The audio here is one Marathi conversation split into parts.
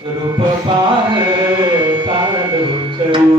रूप पाहता लोचनी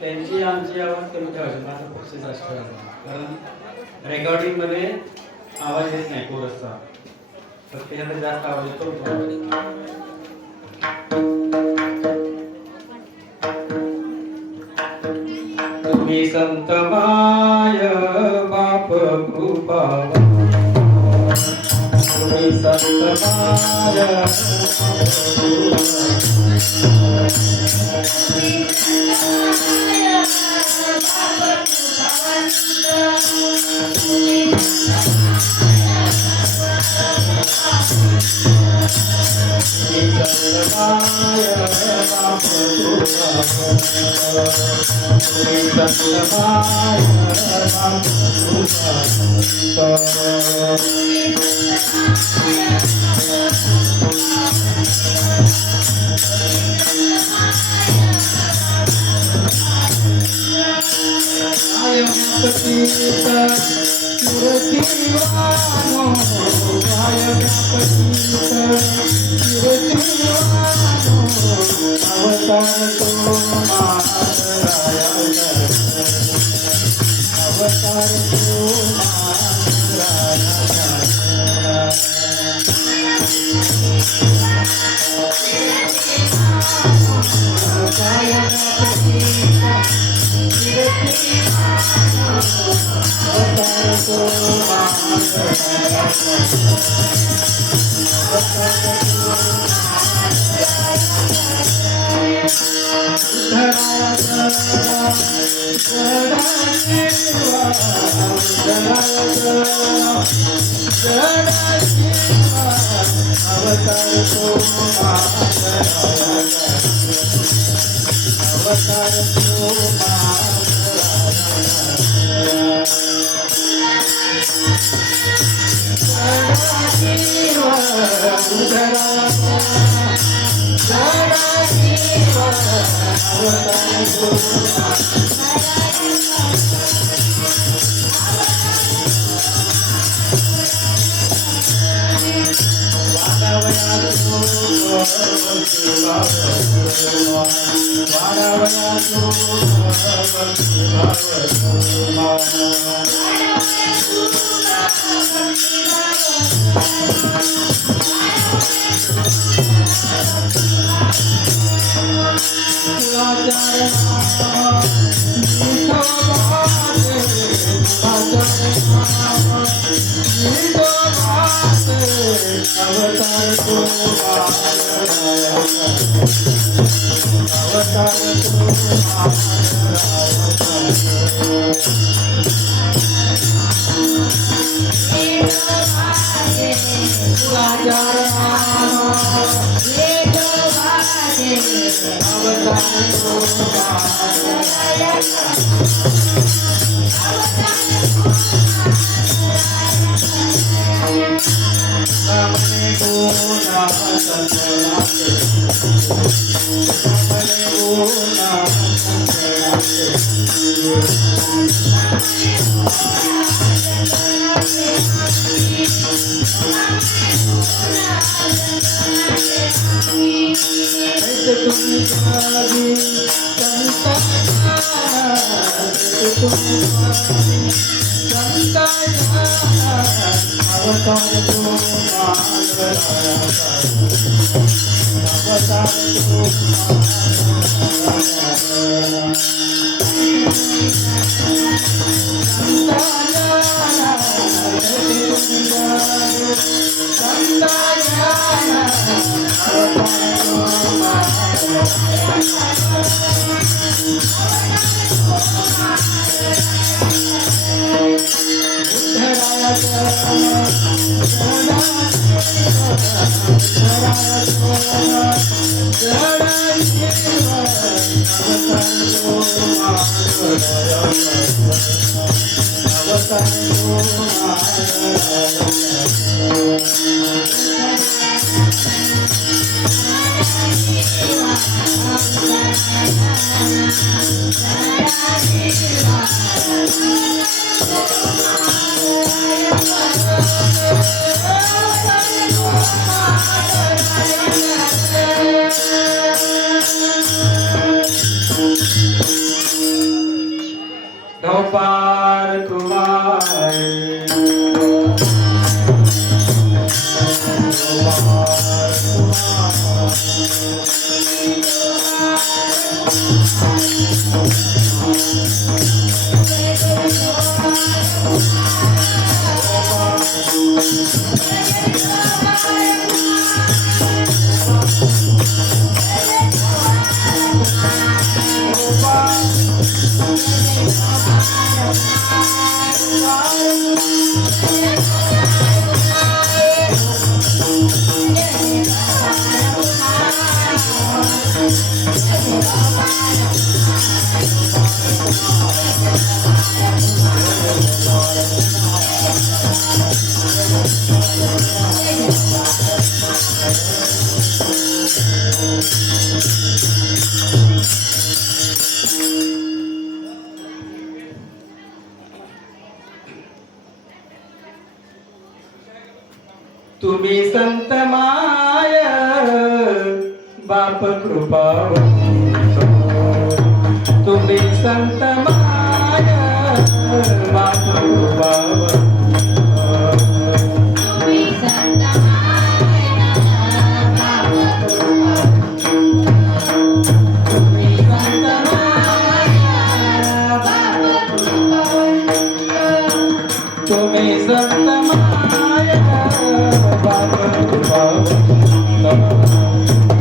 त्यांची आमची आवाज कमी ठेवायची माझा प्रोसेस असतो कारण रेकॉर्डिंग मध्ये आवाज येत नाही कोरसचा प्रत्येकाचा जास्त आवाज येतो तुम्ही संत माय बाप कृपा तुम्ही संत माय अवतार धोपार तुम्हारे तुम्ही संत माय बाप कृपा तुम्ही संत माय बाप कृपा तुम्ही संत माया बाप तुम्ही संत माया बाप तुम्ही संत माय बाप कृपा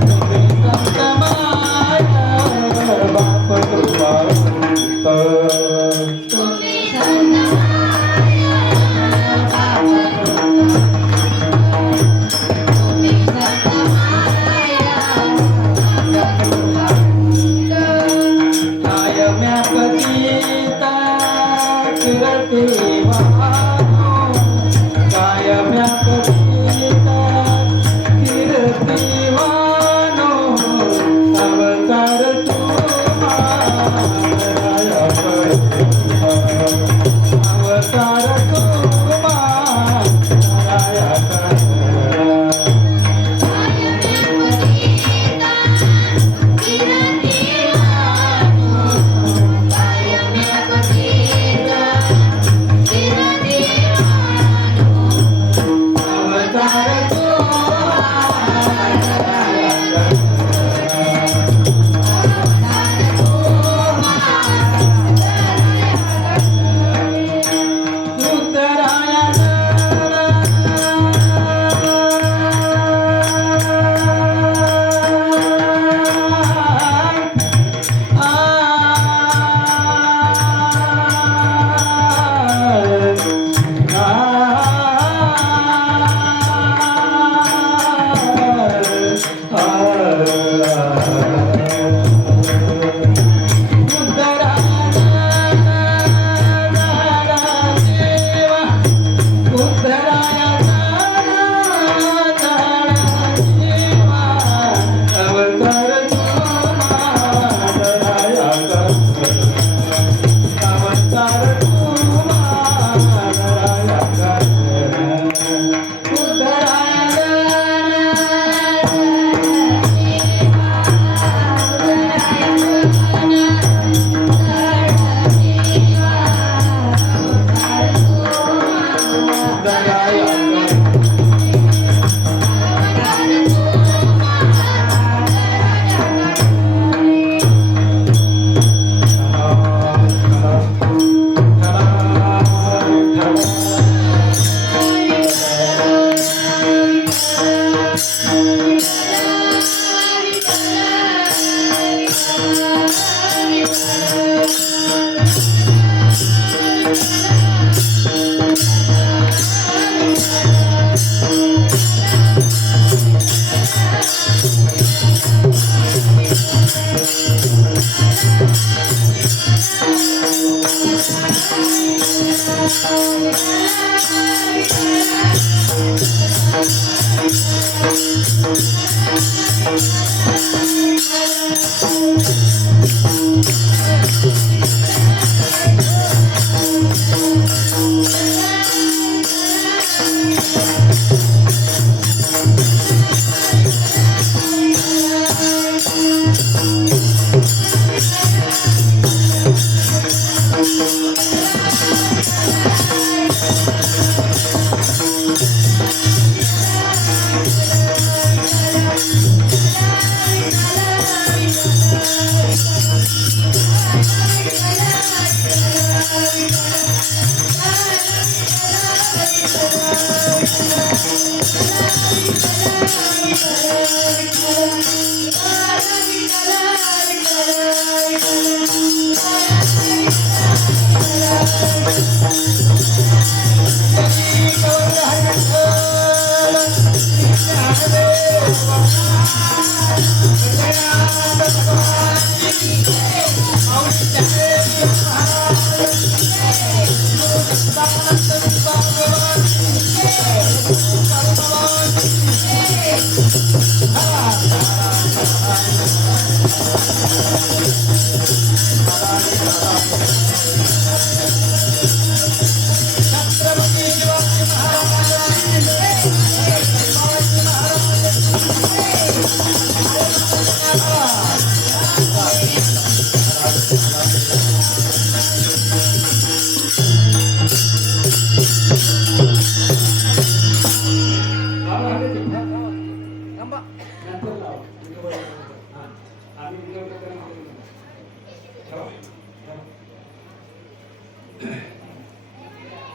तुम्ही संत माय बाप कृपा तुम्ही संत माया बाप तुम्ही संत माया कायम्या पतिता किरती वानो कायम्या पतिता किरती वानो अवतार अवतार तुम्ही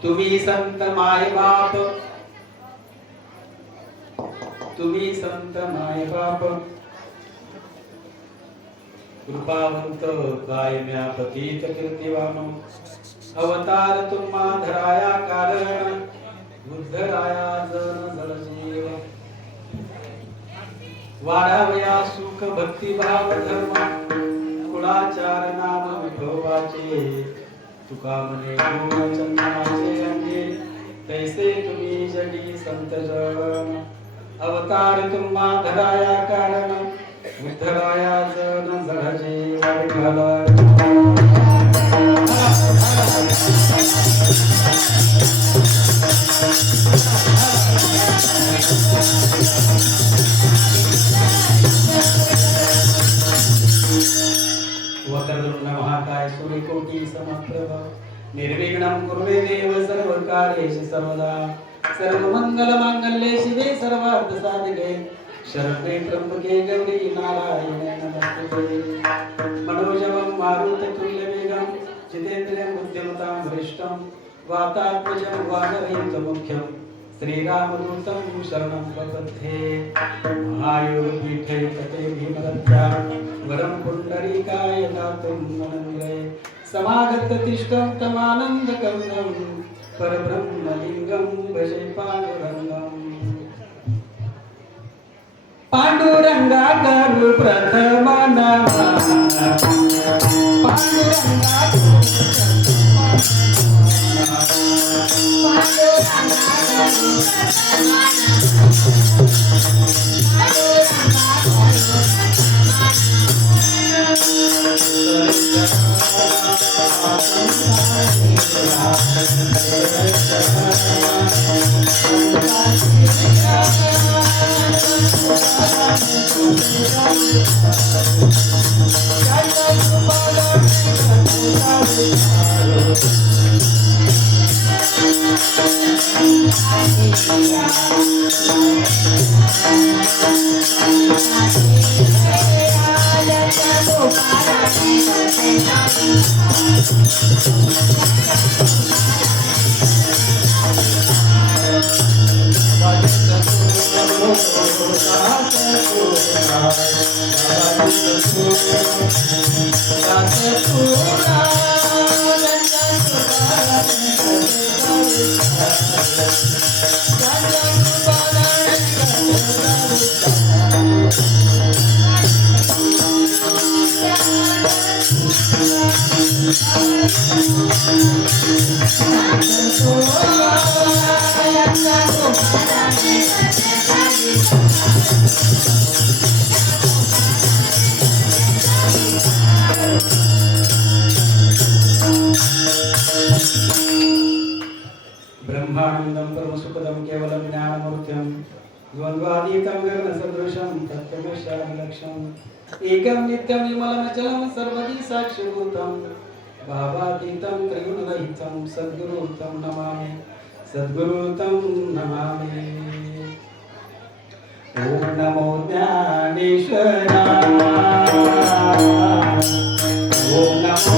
तुम्ही संत माय बाप, तुम्ही संत माय बाप, कृपावंत कायम्या पतित कीर्तिवान, अवतार तुम्हा धराया कारण, बुद्धराया जन जलजीव, वाढावया सुख भक्ती भाव धर्म, कुळाचार नाम विठोबाचे, तुका म्हणे गुण चंदनाचे अंगे, तैसे तुम्ही जगी संत जन, अवतार तुम्हा धराया कारण, बुद्धराया जन जळजे विठ्ठल. वक्रतुंड महाकाय सूर्यकोटि समप्रभ, निर्विघ्नं कुरु देव सर्वकार्येषु सर्वदा, सर्वमंगल मांगल्ये शिवे सर्वार्थ साधके, शरण्ये त्र्यंबके गौरी नारायणे नमोस्तुते. मनोजवं मारुततुल्यवेगं, जितेन्द्रियं बुद्धिमतां वरिष्ठं, वातात्मजं वानरहितमुख्यं, श्रीरामदूतं शरणं प्रपद्ये. महायोगपीठे तटे भीमरत्या, वरं पुण्डरीकाय दातुं मनन्वये, समागत तिष्ठं तमानन्दकन्दं, परब्रह्मलिङ्गं भजे पाण्डुरङ्गम्. पांडुरंगा करू प्रथम नमन, पांडुरंगा करू Thank you. ब्रह्मानंदं परमसुखदं केवलं ज्ञानमूर्तिं द्वन्द्वातीतं गगनसदृशं तत्त्वमस्याभिलक्षम् एकं नित्यं निर्मलमचलं सर्वदि साक्षिभूतं भावातीतं त्रिगुणरहितं सद्गुरुं नमामि सद्गुरुं नमामि। ॐ नमो ज्ञानेश्वराय ॐ नमो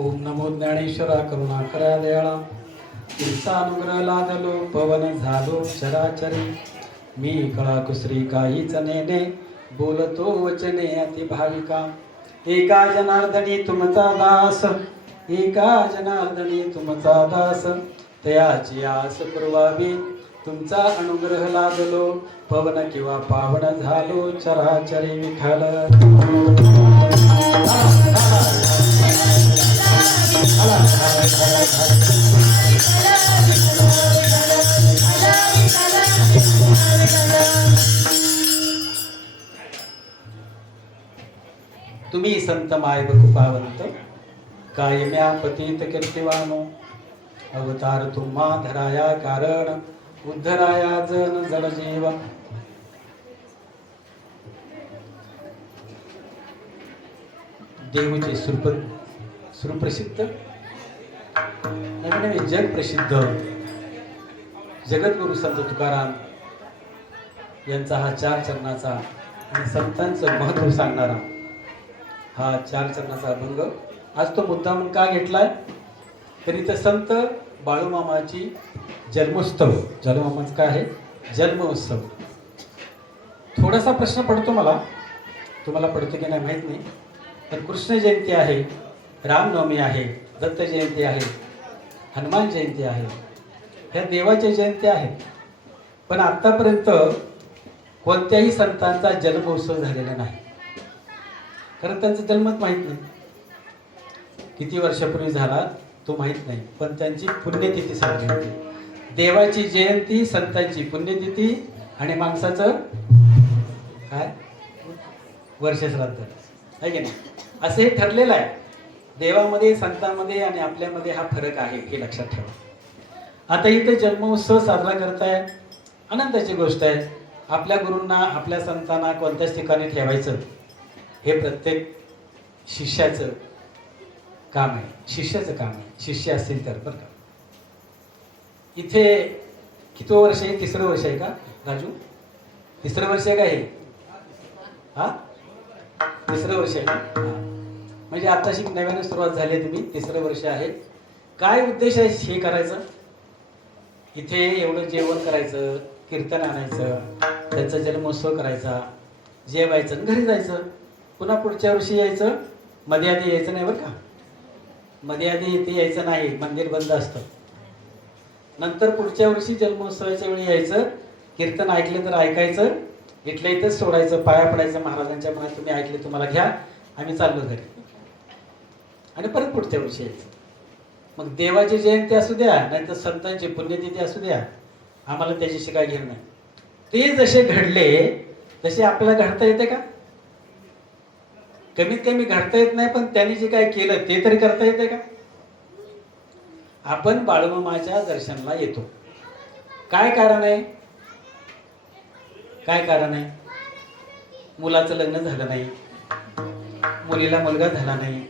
ओम नमो ज्ञानेश्वरा करुणाकरा दयाळा तीर्थानुग्रह लादलो पवन झालो चराचरी मी कळा कुसरी काहीच नेने बोलतो वचने अति भाविका एका जनार्दनी तुमचा दास एका जनार्दनी तुमचा दास तयाची आस पुरवावी तुमचा अनुग्रह लादलो पवन किंवा पावन झालो चराचरी विठाल। तुम्ही संत माय बकुपावंत कायम्या पतित कीर्तिवानो अवतार तुम्हा धराया कारण उद्धराया जन जड जीव। देवचे सुप्रसिद्ध नवीन नवीन जग प्रसिद्ध जगद्गुरु संत तुकाराम यांचा हा 4 चरणाचा आणि संतांचं महत्त्व सांगणारा हा 4 चरणाचा अभंग आज तो मुद्दा म्हणून का घेतलाय तर इथं संत बाळूमामाची जन्मोत्सव बाळूमामाचं काय आहे जन्मोत्सव. थोडासा प्रश्न पडतो मला, तुम्हाला पडतो की नाही माहीत नाही, पण कृष्ण जयंती आहे, रामनवमी आहे, दत्त जयंती आहे, हनुमान जयंती आहे, ह्या देवाच्या जयंती आहेत. पण आत्तापर्यंत कोणत्याही संतांचा जन्मोत्सव झालेला नाही. कारण त्यांचा जन्मच माहीत नाही, किती वर्षापूर्वी झाला तो माहीत नाही, पण त्यांची पुण्यतिथी साजरी होते. देवाची जयंती, संतांची पुण्यतिथी आणि माणसाचं काय वर्षश्राद्ध आहे की नाही, असं हे ठरलेलं आहे. देवामध्ये, संतांमध्ये आणि आपल्यामध्ये हा फरक आहे, हे लक्षात ठेवा. आता इथे जन्मोत्सव साजरा करताय, आनंदाची गोष्ट आहे. आपल्या गुरूंना, आपल्या संतांना कोणत्याच ठिकाणी ठेवायचं हे प्रत्येक शिष्याचं काम आहे, शिष्याचं काम आहे. शिष्य असतील तर बरं का. इथे किती वर्ष आहे? 3रं वर्ष आहे का राजू? 3रं वर्ष आहे का हे? हा 3रं वर्ष आहे का? म्हणजे आताशी नव्याने सुरुवात झाली आहे, तुम्ही 3रं वर्ष आहे. काय उद्देश आहे हे करायचं? इथे एवढं जेवण करायचं, कीर्तन आणायचं, त्यांचा जन्मोत्सव करायचा, जेवायचं आणि घरी जायचं. पुन्हा पुढच्या वर्षी यायचं, मध्ये आधी यायचं नाही बरं का. मध्ये आधी इथे यायचं नाही, मंदिर बंद असतं. नंतर पुढच्या वर्षी जन्मोत्सवाच्या वेळी यायचं, कीर्तन ऐकलं तर ऐकायचं, इथल्या इथंच सोडायचं, पाया पडायचं महाराजांच्या मनात, तुम्ही ऐकले तुम्हाला घ्या, आम्ही चाललो घरी, आणि परत पुढच्या वर्षी यायचं. मग देवाची जयंती असू द्या, नाहीतर संतांची पुण्यतिथी असू द्या, आम्हाला त्याच्याशी काय घेणं नाही. ते जसे घडले तसे आपल्याला घडता येते का? कमीत कमी घडता येत नाही, पण त्यांनी जे काय केलं ते तरी करता येते का? आपण बाळूमामाच्या दर्शनाला येतो, काय कारण आहे? काय कारण आहे? मुलाचं लग्न झालं नाही, मुलीला मुलगा झाला नाही,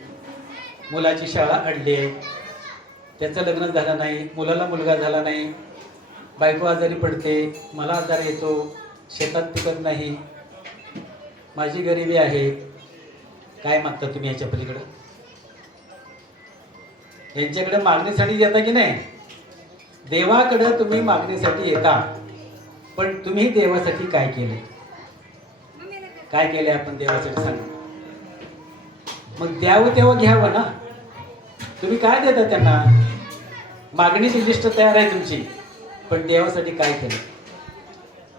मुलाची शाळा अडली आहे, त्याचं लग्न झालं नाही, मुलाला मुलगा झाला नाही, बायको आजारी पडते, मला आजार येतो, शेतात पिकत नाही, माझी गरिबी आहे. काय मागता तुम्ही याच्या पलीकडं? यांच्याकडे मागणीसाठी येता की नाही? देवाकडे तुम्ही मागणीसाठी येता, पण तुम्ही देवासाठी काय केले? काय केले आपण देवासाठी सांगा. मग द्यावं तेव्हा घ्यावं ना. तुम्ही काय देता त्यांना? मागणीची लिस्ट तयार आहे तुमची, पण देवासाठी काय केलं?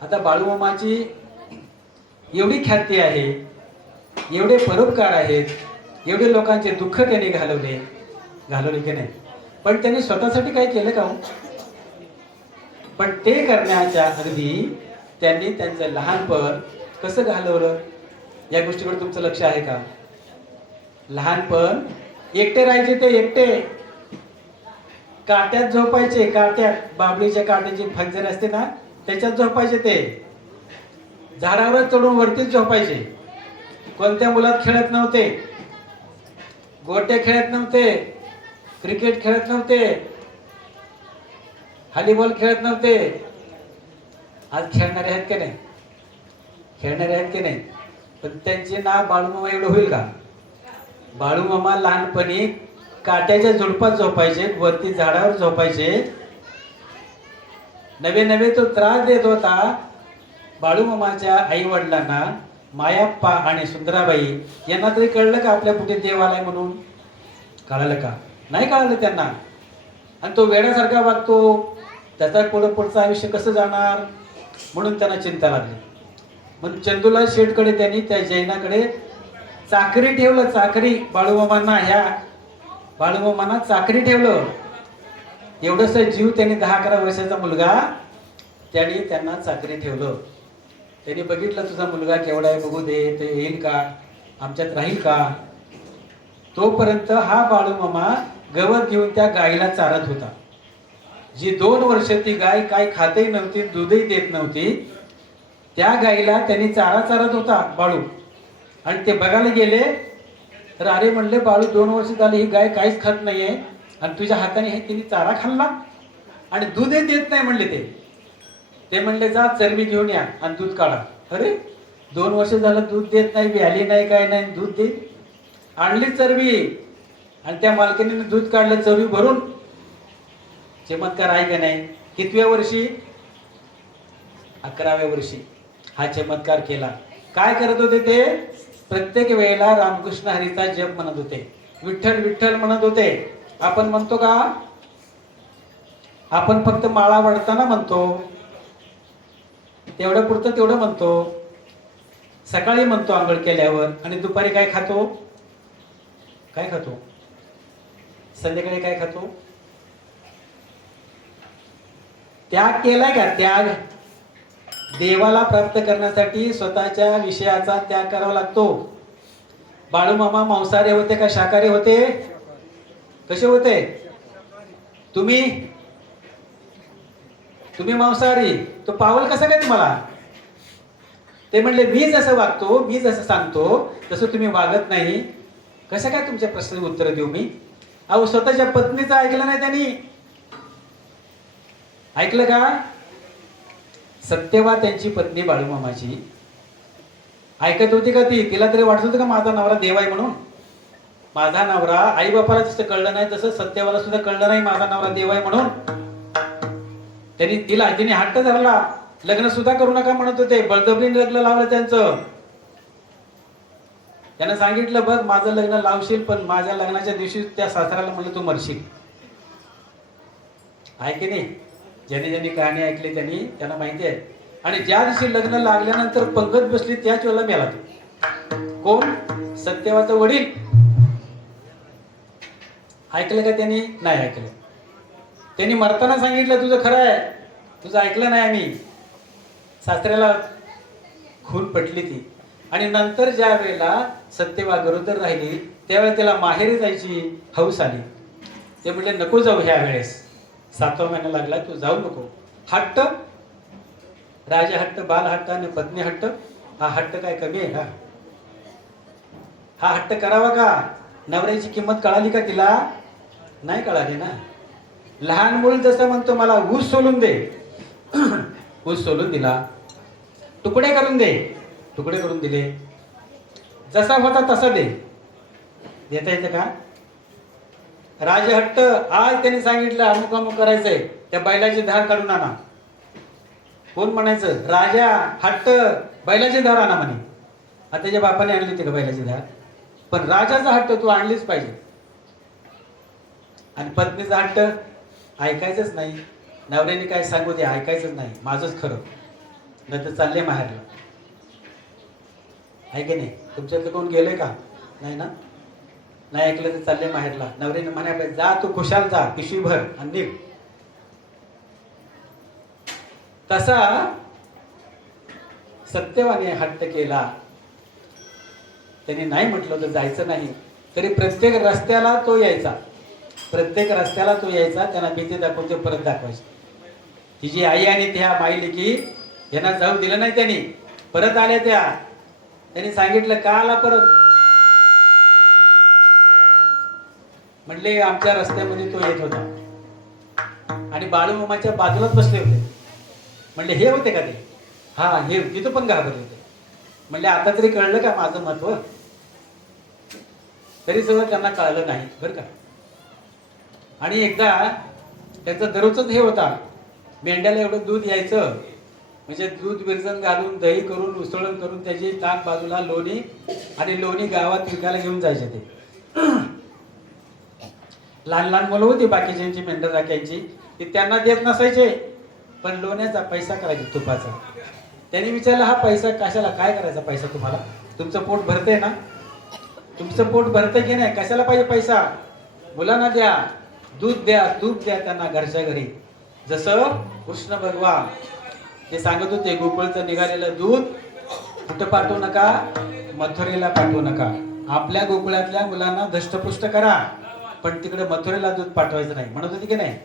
आता बाळूमामाची एवढी ख्याती आहे, एवढे परोपकार आहेत, एवढे लोकांचे दुःख त्यांनी घालवले की नाही, पण त्यांनी स्वतःसाठी काय केलं का हो? पण ते करण्याच्या अगदी त्यांनी त्यांचं लहानपण कसं घालवलं या गोष्टीकडे तुमचं लक्ष आहे का? लहानपण एकटे राहायचे, ते एकटे काट्यात झोपायचे, काट्यात, बाबळीच्या काट्याची फंजर असते ना, त्याच्यात झोपायचे. ते झाडावर चढून वरतीच झोपायचे. कोणत्या मुलात खेळत नव्हते, गोट्या खेळत नव्हते, क्रिकेट खेळत नव्हते, हॉलीबॉल खेळत नव्हते. आज खेळणारे आहेत की नाही? खेळणारे आहेत की नाही? पण त्यांचे नाव बाळूमामा एवढं होईल का? बाळूमामा लहानपणी काट्याच्या झुडपात झोपायचे, वरती झाडावर झोपायचे. नवे नवे तो त्रास देत होता. बाळूमामाच्या आई वडिलांना, मायाप्पा आणि सुंदराबाई यांना तरी कळलं का आपल्या पुढे देव आलाय म्हणून? कळलं का? नाही कळलं त्यांना. आणि तो वेड्यासारखा वागतो, त्याचा पुढचं आयुष्य कसं जाणार म्हणून त्यांना चिंता लागली. मग चंदूलाल शेठकडे त्यांनी, त्या जैनाकडे चाकरी ठेवलं. चाकरी बाळूमामांना, ह्या बाळूमामांना चाकरी ठेवलं. एवढंस जीव त्यांनी, 10-11 वर्षाचा मुलगा, त्यांनी त्यांना चाकरी ठेवलं. त्यांनी बघितलं तुझा मुलगा केवढा आहे, बघू दे, ते येईल का, आमच्यात राहील का. तोपर्यंत हा बाळूमामा गवत घेऊन त्या गायीला चारत होता. जी 2 वर्ष ती गाय काय खातही नव्हती, दूधही देत नव्हती, त्या गायीला त्यांनी चारा चारत होता बाळू. आणि ते बघायला गेले तर अरे म्हणले, बाळू 2 वर्ष झाली ही गाय काहीच खात नाहीये आणि तुझ्या हाताने हे तिने चारा खाल्ला आणि दूधही देत नाही म्हणले ते म्हणले जा चरबी घेऊन या आणि दूध काढा. अरे 2 वर्ष झालं दूध देत नाही, व्याली नाही, काय नाही, दूध दे. आणली चरबी आणि त्या मालकिनीने दूध काढलं चरबी भरून. चमत्कार आहे का नाही? कितव्या वर्षी? 11व्या वर्षी हा चमत्कार केला. काय करत होते ते? प्रत्येक वेळेला रामकृष्ण हरीचा जप म्हणत होते, विठ्ठल विठ्ठल म्हणत होते. आपण म्हणतो का? आपण फक्त माळा वाढताना म्हणतो, तेवढं पुरतं तेवढं म्हणतो. सकाळी म्हणतो आंघोळ केल्यावर, आणि दुपारी काय खातो? काय खातो? संध्याकाळी काय खातो? त्याग केलाय का? त्याग देवाला प्राप्त करण्यासाठी स्वतःच्या विषयाचा त्याग करावा लागतो. बाळूमामा मांसाहारी होते का शाकाहारी होते? कसे होते? तुम्ही मांसाहारी, तो पावल कसं काय तुम्हाला? ते म्हणले मी जसं वागतो, मी जसं सांगतो तसं तुम्ही वागत नाही. कसं काय तुमच्या प्रश्नाची उत्तर देऊ मी? अहो स्वतःच्या पत्नीचं ऐकलं नाही त्यांनी. ऐकलं का? सत्यवा त्यांची पत्नी बाळूमामाची ऐकत होती का ती? तिला तरी वाटत होतं का माझा नवरा देव आहे म्हणून? माझा नवरा, आई बापाला जसं कळलं नाही तसं सत्यवाला सुद्धा कळलं नाही माझा नवरा देव आहे म्हणून. तिने हट्ट धरला, लग्न सुद्धा करू नका म्हणत होते, बळजबरीने लग्न लावलं त्यांचं. त्यानं सांगितलं बघ माझं लग्न लावशील, पण माझ्या लग्नाच्या दिवशी त्या सासऱ्याला म्हणलं तू मरशील. आहे की नाही? ज्यांनी ज्यांनी कहाणी ऐकली त्यांना माहिती आहे. आणि ज्या दिवशी लग्न लागल्यानंतर पंगत बसली त्याच वेळेला मेला तो. कोण? सत्यवाचं वडील. ऐकलं का त्यांनी? नाही ऐकलं. त्यांनी मरताना सांगितलं तुझं खरं आहे, तुझं ऐकलं नाही आम्ही. सासऱ्याला खून पटली ती. आणि नंतर ज्या वेळेला सत्यवा गरोदर राहिली त्यावेळेला त्याला माहेरी जायची हौस आली. ते म्हटले नको जाऊ ह्या वेळेस, 7वा महिना लागला, तू जाऊ नको. हट्ट, राजा हट्ट, बाल हट्ट आणि पत्नी हट्ट. हा हट्ट काय कमी आहे का? हा हट्ट करावा का? नवऱ्याची किंमत कळाली का तिला? नाही कळाली ना. लहान मूल जसं म्हणतो मला ऊस सोलून दे, ऊस सोलून दिला. तुकडे करून दे, तुकडे करून दिले. जसा होता तसा दे. देता येतं का? राजहट्ट, आज त्यांनी सांगितलं अमुक अमुक करायचंय, त्या बैलाची धार काढून आणा. कोण म्हणायचं? राजा हट्ट, बैलाची धार आणा म्हणे. आता त्याच्या बापाने आणली होती का बैलाची धार? पण राजाचा हट्ट तू आणलीच पाहिजे. आणि पत्नीचा हट्ट ऐकायचंच नाही. नवऱ्याने काय सांगू दे, ऐकायचंच नाही, माझंच खरं, नाही तर चालले माहेरला. आहे की नाही? तुमच्यातलं कोण गेलंय का? नाही ना? नाही ऐकलं तर चालले माहेरला. नवरीने म्हणाय पाहिजे जा तू खुशाल जा, पिशवी भर आणि निघ. तसा सत्यवाने हट्ट केला. त्यांनी नाही म्हटलं तर जायचं नाही, तरी प्रत्येक रस्त्याला तो यायचा. प्रत्येक रस्त्याला तो यायचा. त्यांना भीती दाखवते परत दाखवायची. तिची आई आणि त्या माई लेकी यांना जाऊ दिलं नाही. त्यांनी परत आल्या. त्यांनी सांगितलं का आला परत? म्हणले आमच्या रस्त्यामध्ये तो येत होता आणि बाळूमामाच्या बाजूलाच बसले होते. म्हणले हे होते का ते? हा हे तिथं पण घाबरले होते. म्हणले आता तरी कळलं का माझं महत्व? तरी सगळं त्यांना कळलं नाही बरं का. आणि एकदा त्याचं दररोजच हे होता, मेंढ्याला एवढं दूध यायचं, म्हणजे दूध विरजण घालून दही करून उसळण करून त्याची ताक बाजूला लोणी, आणि लोणी गावात विकायला घेऊन जायचे. ते लहान लहान मुलं होती बाकीच्यांची मेंढर राख्यांची, ती त्यांना देत नसायचे, पण लोण्याचा पैसा करायचे तुपाचा. त्यांनी विचारलं हा पैसा कशाला, काय करायचा पैसा तुम्हाला? तुमचं पोट भरतंय ना? तुमचं पोट भरतंय की नाही? कशाला पाहिजे पैसा? मुलांना द्या, दूध द्या, तूप द्या त्यांना घरच्या घरी. जसं कृष्ण भगवान ते सांगत होते, गोकुळचं निघालेलं दूध कुठं पाठवू नका, मथुरेला पाठवू नका. आपल्या गोकुळातल्या मुलांना धष्टपुष्ट करा, पण तिकडे मथुरेला दूध पाठवायचं नाही म्हणत होती की नाही?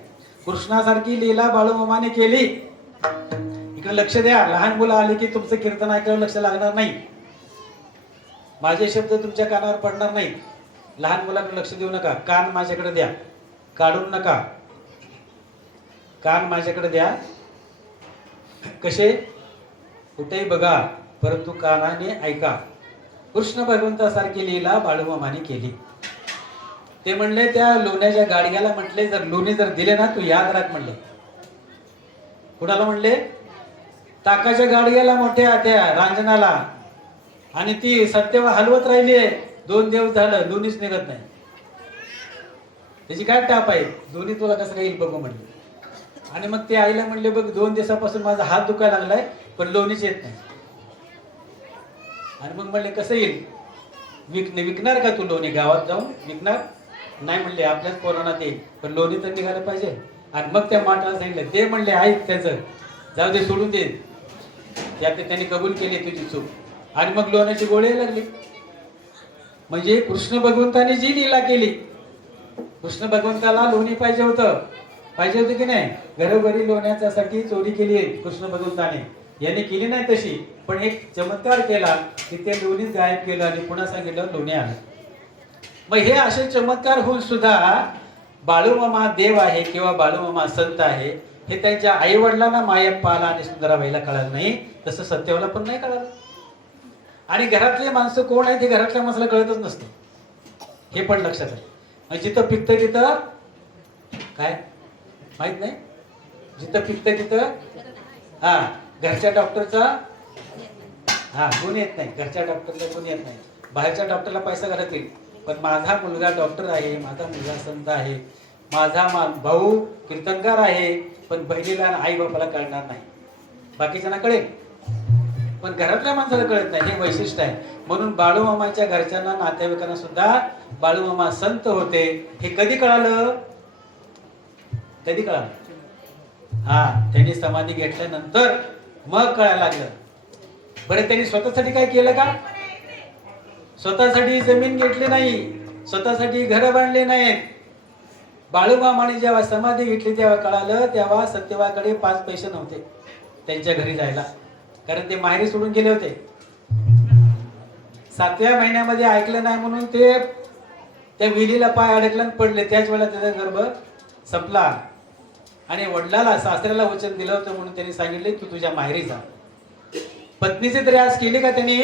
कृष्णासारखी लीला बाळूमामाने केली. इकडे लक्ष द्या. लहान मुलं आली की तुमचं कीर्तन ऐकायला लक्ष लागणार नाही, माझे शब्द तुमच्या कानावर पडणार नाही. लहान मुलांकडे लक्ष देऊ नका, कान माझ्याकडे द्या. काढून नका. कान माझ्याकडे द्या. कसे? कुठेही बघा परंतु कानाने ऐका. कृष्ण भगवंतासारखी लीला बाळूमामाने केली. ते म्हणले त्या लोण्याच्या गाडग्याला म्हटले, जर लोणी जर दिले ना तू याद राख म्हणले. कुणाला म्हणले? ताकाच्या गाडग्याला, मोठ्या त्या रांजणाला. आणि ती सत्यवा हलवत राहिली आहे. 2 दिवस झालं लोणीच निघत नाही. त्याची काय टाप आहे? दोन्ही तुला कसं काही येईल बघू म्हणले. आणि मग ते आईला म्हणले, बघ 2 दिवसापासून माझा हात दुखायला लागलाय पण लोणीच येत नाही. आणि मग म्हणले कसं येईल? विकणार का तू लोणी? गावात जाऊन विकणार? नाही म्हणले, आपल्याच कोरोनात येईल पण लोणी तर निघालं पाहिजे. आणि मग त्या माठाला सांगितलं, ते म्हणले ऐक त्याचं, जाऊ दे सोडून दे. त्यात त्यांनी कबूल केली तुझी चूक. आणि मग लोण्याची गोळी लागली. म्हणजे कृष्ण भगवंताने जी लीला केली, कृष्ण भगवंताला लोणी पाहिजे होतं की नाही? घरोघरी लोण्याच्यासाठी चोरी केली आहे कृष्ण भगवंताने. याने केली नाही तशी, पण एक चमत्कार केला की ते लोणीच गायब केलं आणि पुन्हा सांगितलं लोणी आलं. मग हे असे चमत्कार होऊन सुद्धा बाळूमामा देव आहे किंवा बाळूमामा संत आहे हे त्यांच्या आई वडिलांना मायप्पाला आणि सुंदराबाईला कळलं नाही, तसं सत्यवाला पण नाही कळलं. आणि घरातले माणसं कोण आहेत हे घरातल्या माणसाला कळतच नसतं, हे पण लक्षात आहे. म्हणजे जिथं पित्त तिथं काय माहित नाही, जिथं पित्त तिथं हा घरच्या डॉक्टरचा गुण येत नाही, घरच्या डॉक्टरला गुण येत नाही. बाहेरच्या डॉक्टरला पैसा घालतील, पण माझा मुलगा डॉक्टर आहे, माझा मुलगा संत आहे, माझा भाऊ कीर्तनकार आहे, पण बहिणीला आई बापाला कळणार नाही. बाकीच्यांना कळेल पण घरातल्या माणसाला कळत नाही, हे वैशिष्ट्य आहे. म्हणून बाळूमामाच्या घरच्यांना नातेवाईकांना सुद्धा बाळूमामा संत होते हे कधी कळालं? कधी कळालं? त्यांनी समाधी घेतल्यानंतर मग कळायला लागलं. बरं, त्यांनी स्वतःसाठी काय केलं का? स्वतःसाठी जमीन घेतली नाही, स्वतःसाठी घर बांधले नाहीत. बाळूमामाने जेव्हा समाधी घेतली तेव्हा कळालं, तेव्हा सत्यवाकडे 5 पैसे नव्हते त्यांच्या घरी जायला, कारण ते माहेरी सोडून गेले होते. 7व्या महिन्यामध्ये ऐकलं नाही म्हणून ते त्या विहिरीला पाय अडकला आणि पडले. त्याच वेळेला त्याचा गर्भ संपला. आणि वडिलाला सासऱ्याला वचन दिलं होतं म्हणून त्यांनी सांगितले तू तुझ्या माहेरी जा. पत्नीचे तरी आज केली का त्यांनी?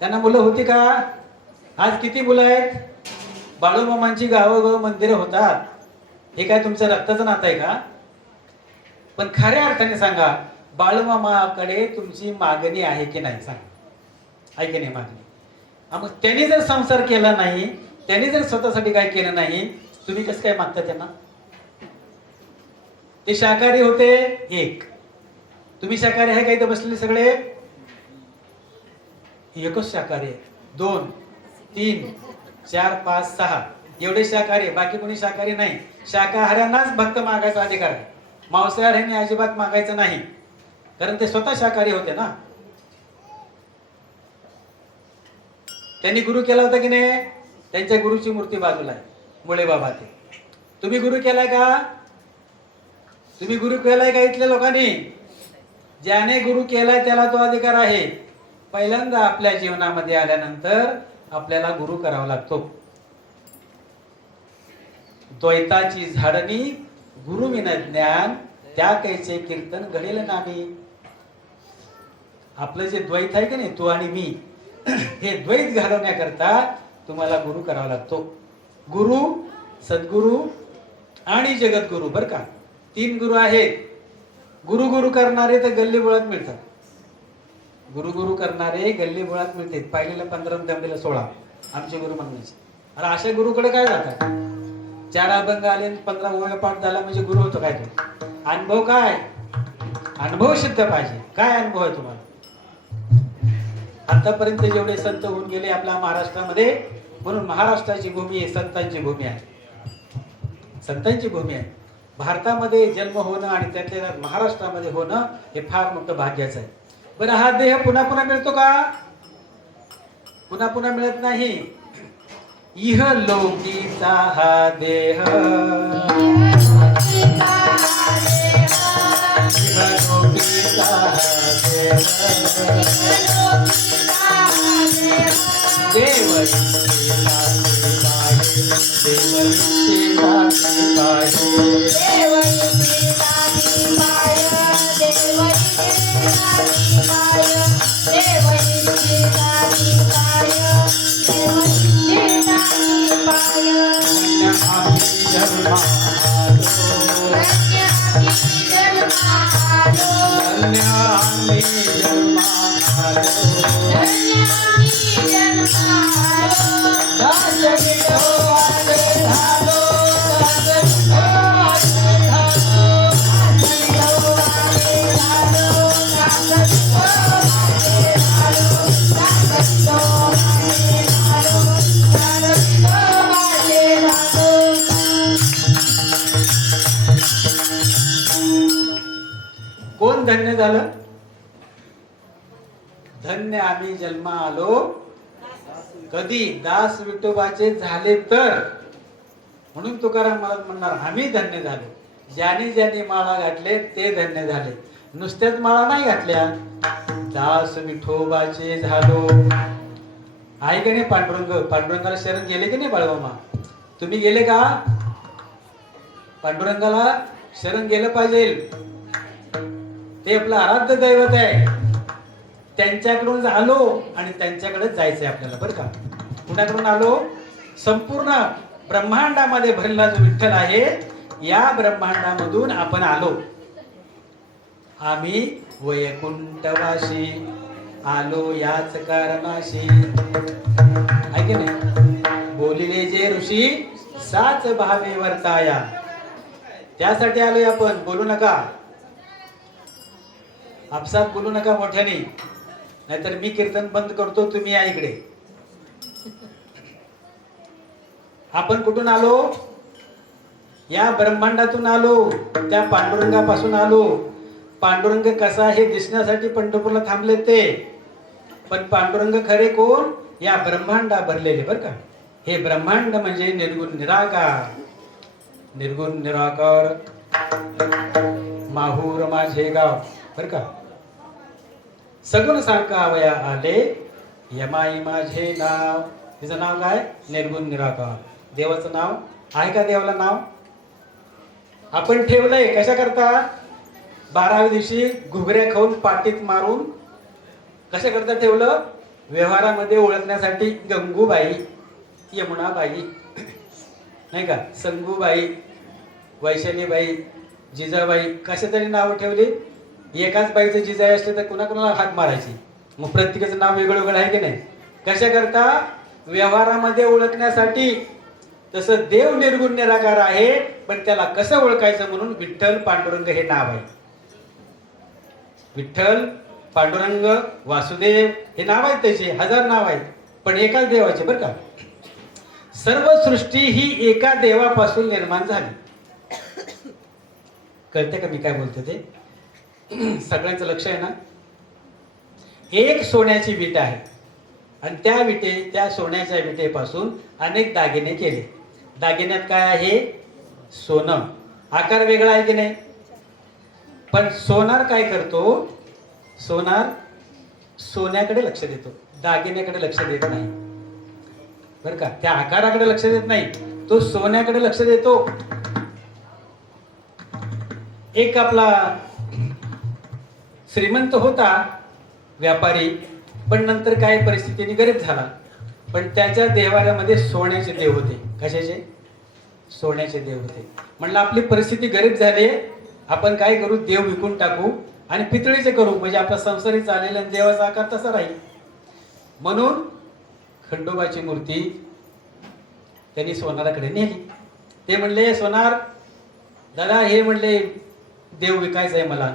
त्यांना मुलं होती का? आज किती मुलं आहेत? बाळूमामांची गावोगाव मंदिरं होतात. हे काय तुमचं रक्ताचं नातं आहे का? पण खऱ्या अर्थाने सांगा, बाळूमामाकडे तुमची मागणी आहे की नाही? सांगा, आहे की नाही मागणी? मग त्यांनी जर संसार केला नाही, त्यांनी जर स्वतःसाठी काय केलं नाही, तुम्ही कसं काय मागता त्यांना? ते शाकाहारी होते एक, तुम्ही शाकाहारी आहे का? इथे बसलेले सगळे एकच शाकाहारी आहे. 2, 3, 4, 5, 6 एवढे शाकाहारी, बाकी कोणी शाकाहारी नाही. शाकाहाऱ्यांनाच भक्त मागायचा अधिकार आहे, मांसाहाऱ्यांनी अजिबात मागायचं नाही, कारण ते स्वतः शाकाहारी होते ना. त्यांनी गुरु केला होता की नाही? त्यांच्या गुरुची मूर्ती बाजूला आहे, मुळे बाबा. ते तुम्ही गुरु केलाय का? तुम्ही गुरु केलाय का? इथल्या लोकांनी ज्याने गुरु केलाय त्याला तो अधिकार आहे. पहिल्यांदा आपल्या जीवनामध्ये आल्यानंतर आपल्याला गुरु करावा लागतो. द्वैताची झाडणी गुरु विना ज्ञान, त्या कैचे कीर्तन घडेल नामी. आपलं जे द्वैत आहे की नाही, तू आणि मी, हे द्वैत घालवण्याकरता तुम्हाला गुरु करावा लागतो. गुरु, सद्गुरु आणि जगद्गुरु, बर का? 3 गुरु आहेत. गुरु गुरु करणारे तर गल्ली बोळात मिळतात. गुरु गुरु करणारे गल्ली बोळात मिळतात. पहिलेला 15, दमडीला 16 आमचे गुरु म्हणायचे. अरे अशा गुरुकडे काय जातात? 4 अभंग आले, 15 ओव्या पाठ झाला म्हणजे गुरु होतो काय? तो अनुभव काय? अनुभव सिद्ध पाहिजे. काय अनुभव आहे तुम्हाला? आतापर्यंत जेवढे संत होऊन गेले आपल्या महाराष्ट्रामध्ये, म्हणून महाराष्ट्राची भूमी आहे संतांची भूमी आहे, संतांची भूमी आहे. भारतामध्ये जन्म होणं आणि त्यातल्या महाराष्ट्रामध्ये होणं हे फार मोठं भाग्याचं आहे. बरं, हा देह पुन्हा पुन्हा मिळतो का? पुन्हा पुन्हा मिळत नाही. इह लोकीचा हा देह, देव धन्यामी जन्मालो दास विठोबाचे झालो दास विठोबाचे कोण धन्य झालं? धन्य आम्ही जन्मा आलो कधी दास विठोबाचे झाले तर. म्हणून तुकाराम महाराज म्हणणार आम्ही धन्य झालो. ज्याने ज्याने माळा घातले ते धन्य झाले. नुसत्याच माळा नाही घातल्या, दास विठोबाचे झालो. आहे की नाही पांडुरंग? पांडुरंगाला शरण गेले की नाही बाळमामा? तुम्ही गेले का? पांडुरंगाला शरण गेलं पाहिजे. ते आपलं आराध्य दैवत आहे. त्यांच्याकडून आलो आणि त्यांच्याकडे जायचंय आपल्याला बरं का. कुणाकडून आलो? संपूर्ण ब्रह्मांडामध्ये भरलेला जो विठ्ठल आहे या ब्रह्मांडामधून आपण आलो. आम्ही वैकुंठवासी आलो याच कारणाशी. आहे की नाही? बोलिले जे ऋषी साच भावे वर्ताया. त्यासाठी आलोय आपण. बोलू नका आपसात, बोलू नका मोठ्याने, नाहीतर मी कीर्तन बंद करतो. तुम्ही या इकडे. आपण कुठून आलो? या ब्रह्मांडातून आलो. त्या पांडुरंगापासून आलो. पांडुरंग कसा हे दिसण्यासाठी पंढरपूरला थांबले ते, पण पांडुरंग खरे कोण? या ब्रह्मांडा भरलेले बरं का. हे ब्रह्मांड म्हणजे निर्गुण निराकार. निर्गुण निराकार माहूर माझे गाव बरं का. सगुण सारखा वया आले यमाई माझे नाव. तिचं नाव काय? निर्गुण निराकार. देवाचं नाव आहे का? देवाला नाव आपण ठेवलंय कशा करता? 12व्या दिवशी घुगऱ्या खाऊन पाटीत मारून कशा करता ठेवलं? व्यवहारामध्ये ओळखण्यासाठी. गंगूबाई, यमुनाबाई नाही का, संगूबाई, वैशालीबाई, जिजाबाई, कशा तरी नावं ठेवली. एकाच बाईचं जिजाई असले तर कुणाकुणाला हात मारायची. मग प्रत्येकाचं नाव वेगळं वेगळं आहे की नाही? कशा करता? व्यवहारामध्ये ओळखण्यासाठी. तसं देव निर्गुण निराकार आहे, पण त्याला कसं ओळखायचं म्हणून विठ्ठल पांडुरंग हे नाव आहे. विठ्ठल, पांडुरंग, वासुदेव हे नाव आहेत. त्याचे 1000 नाव आहेत, पण एकाच देवाचे बरं का. सर्व सृष्टी ही एका देवापासून निर्माण झाली. कळते का मी काय बोलतो ते? सगळ्यांचं लक्ष आहे ना? एक सोन्याची विट आहे आणि त्या सोन्याच्या विटेपासून अनेक दागिने केले. दागिन्यात काय आहे? सोनं. आकार वेगळा आहे की नाही? पण सोनार काय करतो? सोनार सोन्याकडे लक्ष देतो, दागिन्याकडे लक्ष देत नाही बरं का. त्या आकाराकडे लक्ष देत नाही, तो सोन्याकडे लक्ष देतो. एक आपला श्रीमंत होता व्यापारी, पण नंतर काय परिस्थितीने गरीब झाला. पण त्याच्या देवाऱ्यामध्ये सोन्याचे देव होते. कशाचे? सोन्याचे देव होते. म्हणलं आपली परिस्थिती गरीब झाली, आपण काय करू? देव विकून टाकू आणि पितळीचे करू, म्हणजे आपला संसारी चालेल आणि देवाचा आकार तसा राहील. म्हणून खंडोबाची मूर्ती त्यांनी सोनाराकडे नेली. ते म्हणले, सोनार दादा, हे म्हणले देव विकायचा आहे मला,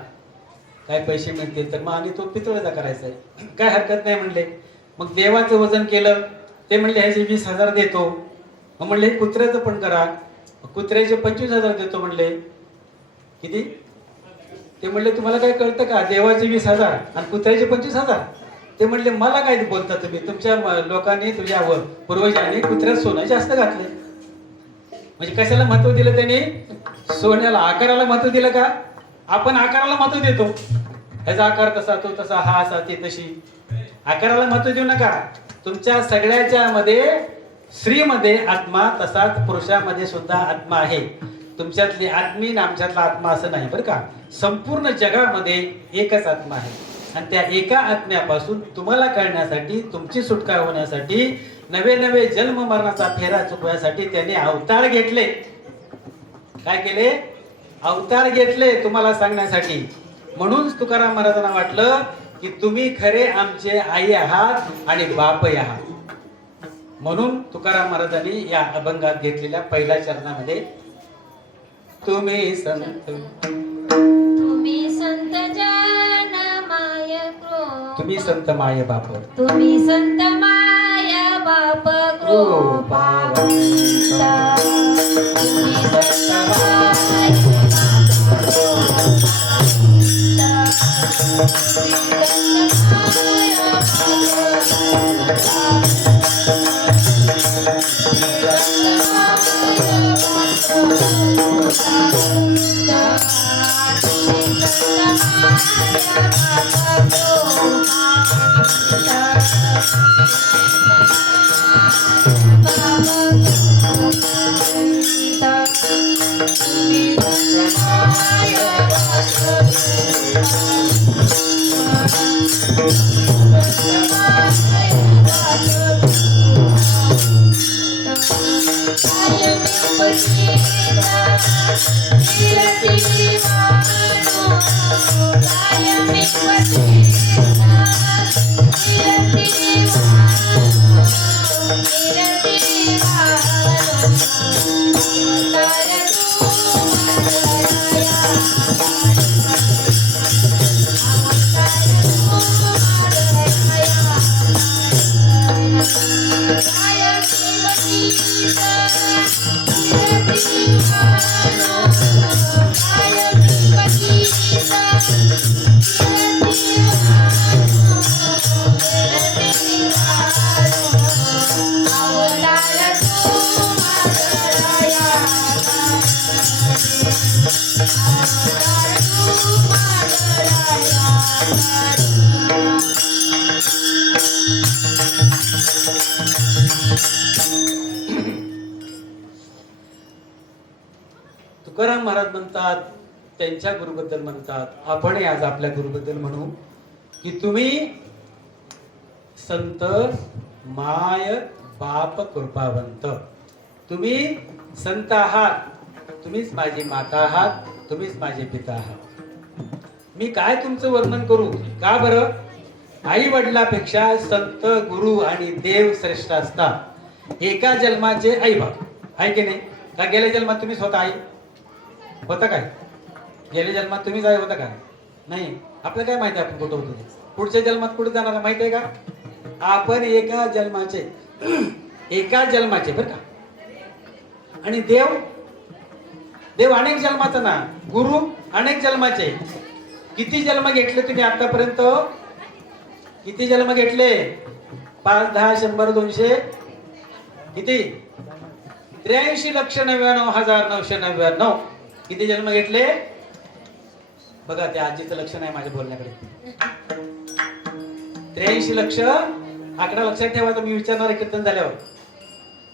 काय पैसे मिळतील तर मग आणि तो पितळेचा करायचा आहे. काय हरकत नाही म्हणले. मग देवाचं वजन केलं. ते म्हणले ह्याचे 20,000 देतो. मग म्हणले कुत्र्याचं पण करा. कुत्र्याचे 25,000 देतो म्हणले. किती? ते म्हणले तुम्हाला काय कळतं का? देवाचे 20,000 आणि कुत्र्याचे 25,000. ते म्हणले मला काय बोलता तुम्ही? तुमच्या लोकांनी, तुझ्या पूर्वजांनी कुत्र्यात सोनं जास्त घातले. म्हणजे कशाला महत्व दिलं त्यांनी? सोन्याला, आकाराला महत्व दिलं का? आपण आकाराला महत्व देतो. ह्याचा आकार तसा, तो तसा, हा असा, ती तशी. आकाराला महत्व देऊ नका. तुमच्या सगळ्याच्या मध्ये स्त्रीमध्ये आत्मा, तसाच पुरुषामध्ये सुद्धा आत्मा आहे. तुमच्यातली आत्मी ना आमच्यातला आत्मा असं नाही बरं का. संपूर्ण जगामध्ये एकच आत्मा आहे आणि त्या एका आत्म्यापासून तुम्हाला कळण्यासाठी, तुमची सुटका होण्यासाठी, नवे नवे जन्म मरणाचा फेरा चुकवण्यासाठी त्याने अवतार घेतले. काय केले? अवतार घेतले तुम्हाला सांगण्यासाठी. म्हणून तुकाराम महाराजांना वाटलं की तुम्ही खरे आमचे आई आहात आणि बापही आहात. म्हणून तुकाराम महाराजांनी या अभंगात घेतलेल्या पहिल्या चरणामध्ये तुम्ही संत तुम्ही संत जन माय कृपा तुम्ही संत माय बाप तुम्ही संत माय बाप कृपावंत तुम्ही संत माय बाप तुकाराम महाराज म्हणतात, त्यांच्या गुरुबद्दल म्हणतात, आपण आज आपल्या गुरुबद्दल म्हणू की तुम्ही संत माय बाप कृपावंत. तुम्ही संत आहात, तुम्हीच माझी माता आहात, तुम्हीच माझे पिता आहात. मी काय तुमचं वर्णन करू? का बरं? आई वडिलापेक्षा संत गुरु आणि देव श्रेष्ठ असतात. एका जन्माचे आई बाप आहे की नाही? का गेल्या जन्मात तुम्ही स्वतः आई होता काय? गेल्या जन्मात तुम्हीच आई होता का? नाही. आपल्याला काय माहिती आपण कुठं होतो? पुढच्या जन्मात कुठे जाणार आहे माहिती आहे का? आपण एका जन्माचे बरं का. आणि देव अनेक जन्माचा ना, गुरु अनेक जन्माचे. किती जन्म घेतले तुम्ही आतापर्यंत? किती जन्म घेतले? 5, 10, 100, 200 किती? 83,99,999. किती जन्म घेतले? बघा, त्या आजीचं लक्ष नाही माझ्या बोलण्याकडे. 83 लक्ष. आकडा लक्षात ठेवायचा, मी विचारणार कीर्तन झाल्यावर.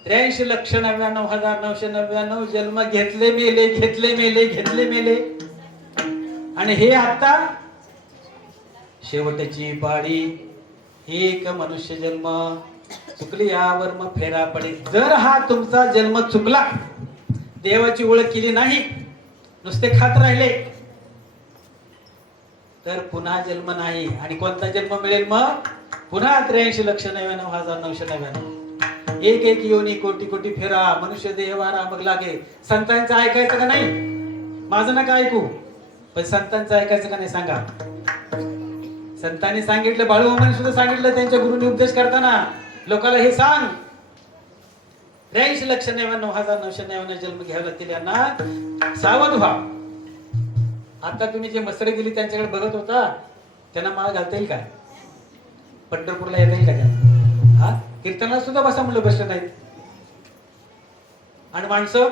83,99,999 जन्म घेतले मेले. आणि हे आता शेवटची पाळी. एक मनुष्य जन्म चुकली यावर मग फेरा पडे. जर हा तुमचा जन्म चुकला, देवाची ओळख केली नाही, नुसते खात राहिले, तर पुन्हा जन्म नाही. आणि कोणता जन्म मिळेल मग? पुन्हा 83,99,999. एक योनी कोटी कोटी फेरा, मनुष्य देवारा मग लागे. संतांचं ऐकायचं का नाही? माझं नका ऐकू, पण संतांचं ऐकायचं का नाही सांगा? संतांनी सांगितलं, बाळूमामांनी सुद्धा सांगितलं त्यांच्या गुरुनी उपदेश करताना, लोकांना हे सांग, 83,99,999 जन्म घ्यावे लागतील यांना, सावध व्हा. आता तुम्ही जे मसळे गेली त्यांच्याकडे बघत होता, त्यांना माळ घालता येईल काय? पंढरपूरला येता येईल का त्यांना? हा, कीर्तनाला सुद्धा बसा म्हणलं, बसलं नाहीत. आणि माणसं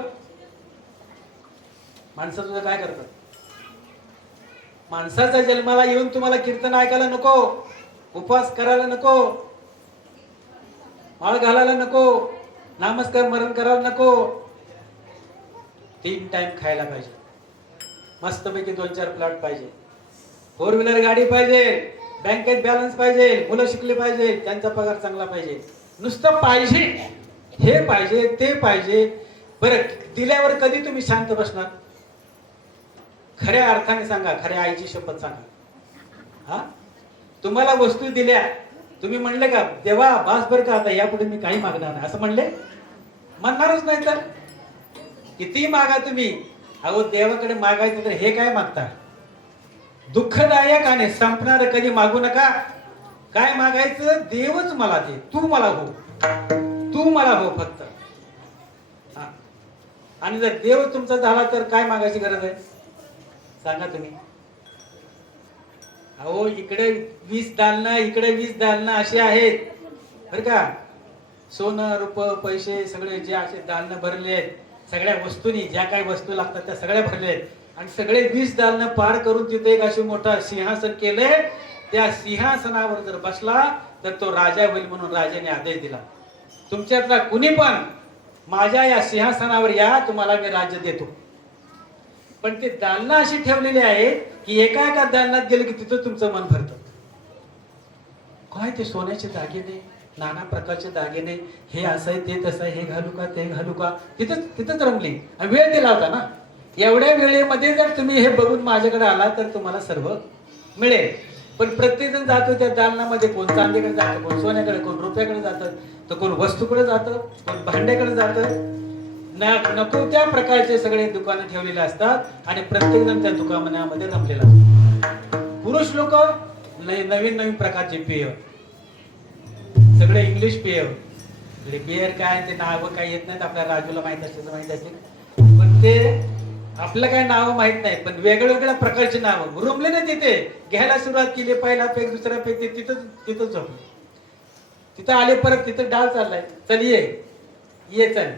सुद्धा काय करतात? माणसाच्या जन्माला येऊन तुम्हाला कीर्तन ऐकायला नको, उपवास करायला नको, माळ घालायला नको, नामस्कार मरण करायला नको. 3 टाइम खायला पाहिजे, मस्तपैकी 2-4 प्लॉट पाहिजे, 4 व्हीलर गाडी पाहिजे, बँकेत बॅलन्स पाहिजे, मुलं शिकले पाहिजे, त्यांचा पगार चांगला पाहिजे. नुसतं पाहिजे, हे पाहिजे, ते पाहिजे. बरं, दिल्यावर कधी तुम्ही शांत बसणार? खऱ्या अर्थाने सांगा, खऱ्या आईची शपथ सांगा. हा, तुम्हाला वस्तू दिल्या, तुम्ही म्हणले का देवा बास बर का, आता यापुढे मी काही मागणार नाही असं म्हणले? म्हणणारच नाही तर किती मागा तुम्ही. अहो देवाकडे मागायचं तर हे काय मागता? दुःखदायक आणि संपणार कधी मागू नका. काय मागायचं? देवच मला दे, तू मला हो, तू मला हो फक्त. हा. आणि जर देव तुमचा झाला तर काय मागायची गरज आहे सांगा तुम्ही? अहो इकडे 20 दालनं, इकडे 20 दालनं अशी आहेत बर का. सोनं रूप पैसे सगळे जे असे दालनं भरले आहेत, सगळ्या वस्तूंनी ज्या काही वस्तू लागतात त्या सगळ्या भरले आहेत. आणि सगळे 20 दालनं पार करून तिथे एक अशी मोठा सिंहासन केले. त्या सिंहासनावर जर बसला तर तो राजा होईल म्हणून राजाने आदेश दिला, तुमच्यातला कुणी पण माझ्या या सिंहासनावर या, तुम्हाला मी राज्य देतो. पण ते दालनं अशी ठेवलेली आहेत की एका एका दालनात गेले की तिथं तुमचं मन भरतं. काय ते सोन्याचे दागिने, नाना प्रकारचे दागिने, हे असं आहे ते तसं आहे, हे घालू का ते घालू का, तिथंच रमली. आणि वेळ दिला होता ना, एवढ्या वेळेमध्ये जर तुम्ही हे बघून माझ्याकडे आला तर तुम्हाला सर्व मिळेल. पण प्रत्येक जण जातो त्या दालनामध्ये, कोण चांदीकडे जातं, कोण सोन्याकडे, कोण रुपयाकडे जातं, तर कोण वस्तूकडे जातं, कोण भांड्याकडे जातं. नको त्या प्रकारचे सगळे दुकानं ठेवलेले असतात आणि प्रत्येक जण त्या दुकानामध्ये रमलेला असतो. पुरुष लोक नवीन नवीन प्रकारचे पेय, सगळे इंग्लिश पेय. बियर काय ते नाव काय येत नाहीत, आपल्या राजूला माहित असेल माहित असेल, पण ते आपलं काय नाव माहित नाही, पण वेगवेगळ्या प्रकारचे नाव रुमले ना तिथे. घ्यायला सुरुवात केली, पहिला पेक दुसरा पेक, तिथं झोपले. तिथं आले परत, तिथं डाल चाललाय, चल ये चल,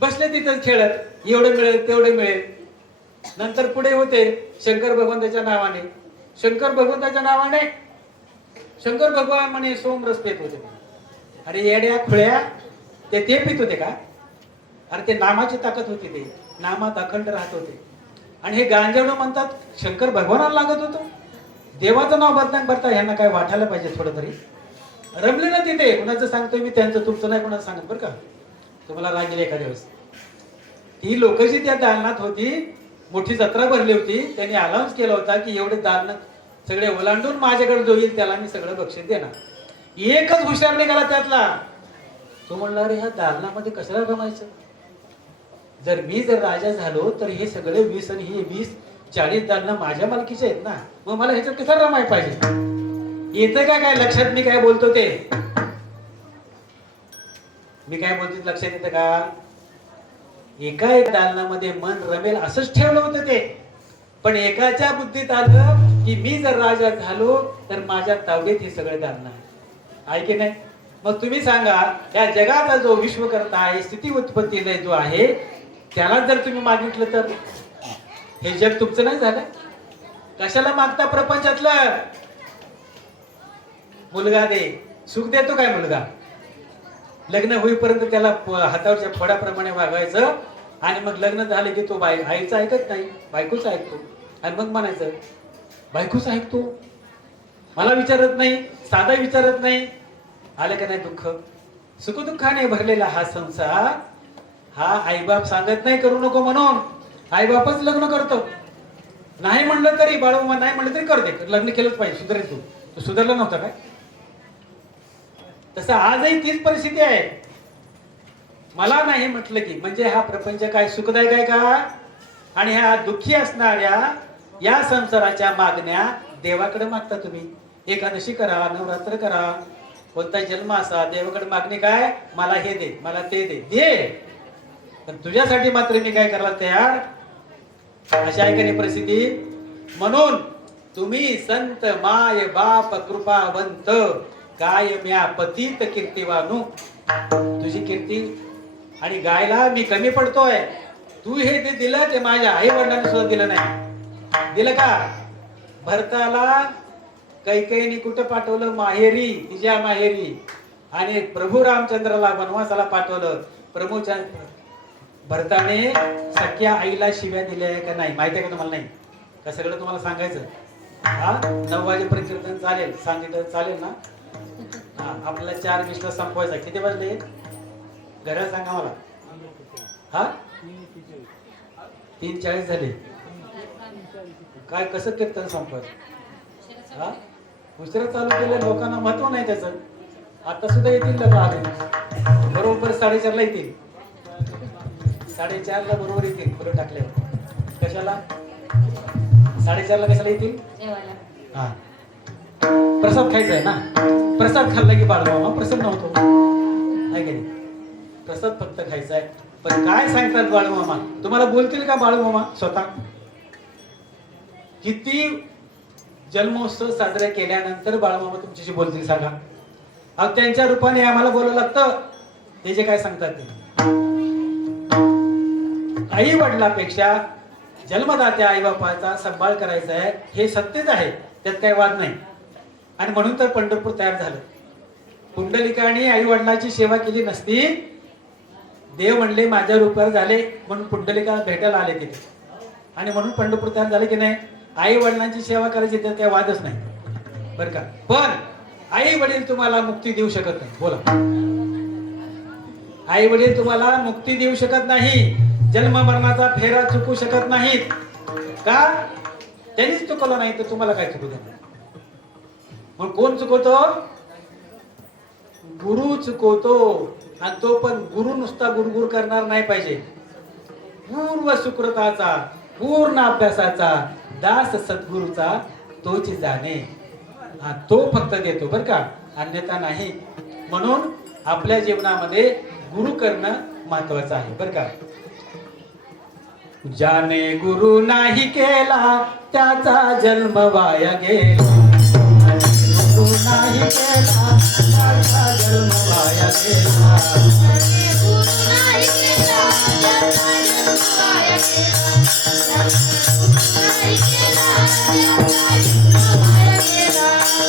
बसले तिथं खेळत, एवढं मिळेल तेवढे मिळेल. नंतर पुढे होते शंकर भगवंताच्या नावाने, शंकर भगवान म्हणे सोमरस पेत होते. अरे येड्या खुळ्या, ते पित होते का? अरे ते नामाची ताकद होती, ते नामात अखंड राहत होते. आणि हे गांजावणं म्हणतात शंकर भगवानाला लागत होतं. देवाचं नाव बदनाम करता, ह्यांना काय वाटायला पाहिजे थोडं तरी. रमले ना तिथे. कुणाचं सांगतोय मी, त्यांचं तुमचं नाही कुणाचं सांगत बरं का, तुम्हाला राग येईल एखाद्या वेळेस. ती लोक जी त्या दालनात होती, मोठी जत्रा भरली होती, त्यांनी अनाउन्स केला होता की एवढे दालन सगळे ओलांडून माझ्याकडे जो येईल त्याला मी सगळं बक्षीस देणार. एकच हुशार निघाला त्यातला, तो म्हणला अरे ह्या दालनामध्ये कशाला रमायचं, जर राजा झालो तर हे सगळे 20 आणि हे 20-40 दालनं माझ्या मालकीचे आहेत ना, मग मला ह्याच्यात कसं रमाय पाहिजे. येतं काय लक्षात मी काय बोलतो ते, मी काय बोलतो लक्षात येतं का? एका एक दालनामध्ये मन रमेल असंच ठेवलं होतं ते. पण एकाच्या बुद्धीत आलं की मी जर राजा झालो तर माझ्या तावडीत हे सगळे दालन आहे की नाही. मग तुम्ही सांगा, या जगाचा जो विश्वकर्ता आहे, स्थिती उत्पत्ती जो आहे, त्याला जर तुम्ही मागितलं तर हे जग तुमचं नाही झालं. कशाला मागता प्रपंचातलं? मुलगा दे, सुख देतो काय मुलगा? लग्न होईपर्यंत त्याला हातावरच्या फळाप्रमाणे वागायचं आणि मग लग्न झाले की तो आईचं ऐकत नाही, बायकोच ऐकतो. आणि मग म्हणायचं बायकोच ऐकतो, मला विचारत नाही, साधा विचारत नाही. आलं का नाही दुःख? सुखदुःखाने भरलेला हा संसार, हा आईबाप सांगत नाही करू नको म्हणून, आईबापच लग्न करतो. नाही म्हणलं तरी बाळू, नाही म्हणलं तरी करते, लग्न केलंच पाहिजे, सुधारेल तू सुधारला नव्हता काय? तसं आजही तीच परिस्थिती आहे. मला नाही म्हटलं की म्हणजे हा प्रपंच काय सुखदायक आहे का? आणि ह्या दुःखी असणाऱ्या या संसाराच्या मागण्या देवाकडे मागता तुम्ही. एकादशी करा, नवरात्र करा, कोणता जन्म असा, देवाकडे मागणी काय? मला हे दे, मला ते दे. पण तुझ्यासाठी मात्र मी काय करायला तयार? अशा आहे का नाही परिस्थिती? म्हणून तुम्ही संत माय बाप कृपावंत, काय म्या पतित कीर्तिवानू. तुझी कीर्ती आणि गायला मी कमी पडतोय. तू हे ते दिलं ते माझ्या आई वडिलांनी सुद्धा दिलं नाही. दिलं का? भरताला कैकेयीने कुठं पाठवलं? माहेरी, तिच्या माहेरी. आणि प्रभू रामचंद्राला वनवासाला पाठवलं. प्रभूच्या भरताने सख्या आईला शिव्या दिल्या आहे का नाही माहिती आहे का तुम्हाला? नाही का? सगळं तुम्हाला सांगायचं? हा, 9 वाजेपर्यंत कीर्तन चालेल, सांगितलं चालेल ना? हा, आपल्याला 4:20 संपवायचा. किती वाजले घराला सांगा मला? हा, 3:40 झाले. काय कसं कीर्तन संपत? हा उशिरा चालू केलं, लोकांना महत्व नाही त्याचं. आता सुद्धा येतील लोक आले, बरोबर 4:30ला येतील. 4:30ला बरोबर येतील फुलं टाकल्यावर. कशाला 4:30ला कशाला येतील? जेवायला. हा प्रसाद खायचा आहे ना. प्रसाद खाल्ला की बाळमामा प्रसन्न होतो, आहे की नाही? प्रसाद फक्त खायचा आहे. पण काय सांगतात बाळमामा? तुम्हाला बोलतील का बाळमामा स्वतः? किती जन्मोत्सव साजरे केल्यानंतर बाळमामा तुमच्याशी बोलतील सांगा? अहो त्यांच्या रूपाने आम्हाला बोलावं लागतं. ते जे काय सांगतात ते आई वडिलापेक्षा जन्मदात्या आई बापाचा सांभाळ करायचा आहे, हे सत्यच आहे, त्यात काही वाद नाही. आणि म्हणून तर पंढरपूर तयार झालं. पुंडलिकाने आई वडिलांची सेवा केली नसती, देव म्हणले माझ्या रूपावर झाले म्हणून पुंडलिका भेटायला आले तिथे. आणि म्हणून पंढरपूर तयार झाले की नाही? आई वडिलांची सेवा करायची त्यात काही वादच नाही बरं का. पण आई वडील तुम्हाला मुक्ती देऊ शकत नाही. बोला, आई वडील तुम्हाला मुक्ती देऊ शकत नाही, जन्म मरणाचा फेरा चुकू शकत नाहीत. का? त्यांनीच चुकवलं नाही तर तुम्हाला काय चुकू देणार? मग कोण चुकवतो? गुरु चुकवतो. आणि तो पण गुरु नुसता गुरगुर करणार नाही पाहिजे. पूर्व सुकृताचा, पूर्ण अभ्यासाचा, दास सद्गुरूचा तोच जाणे. हा तो फक्त देतो बरं का, अन्यथा नाही. म्हणून आपल्या जीवनामध्ये गुरु करणं महत्वाचं आहे बरं का. ज्याने गुरु नाही केला त्याचा जन्म वाया गेला. गुरु नाही केला त्याचा जन्म वाया गेला.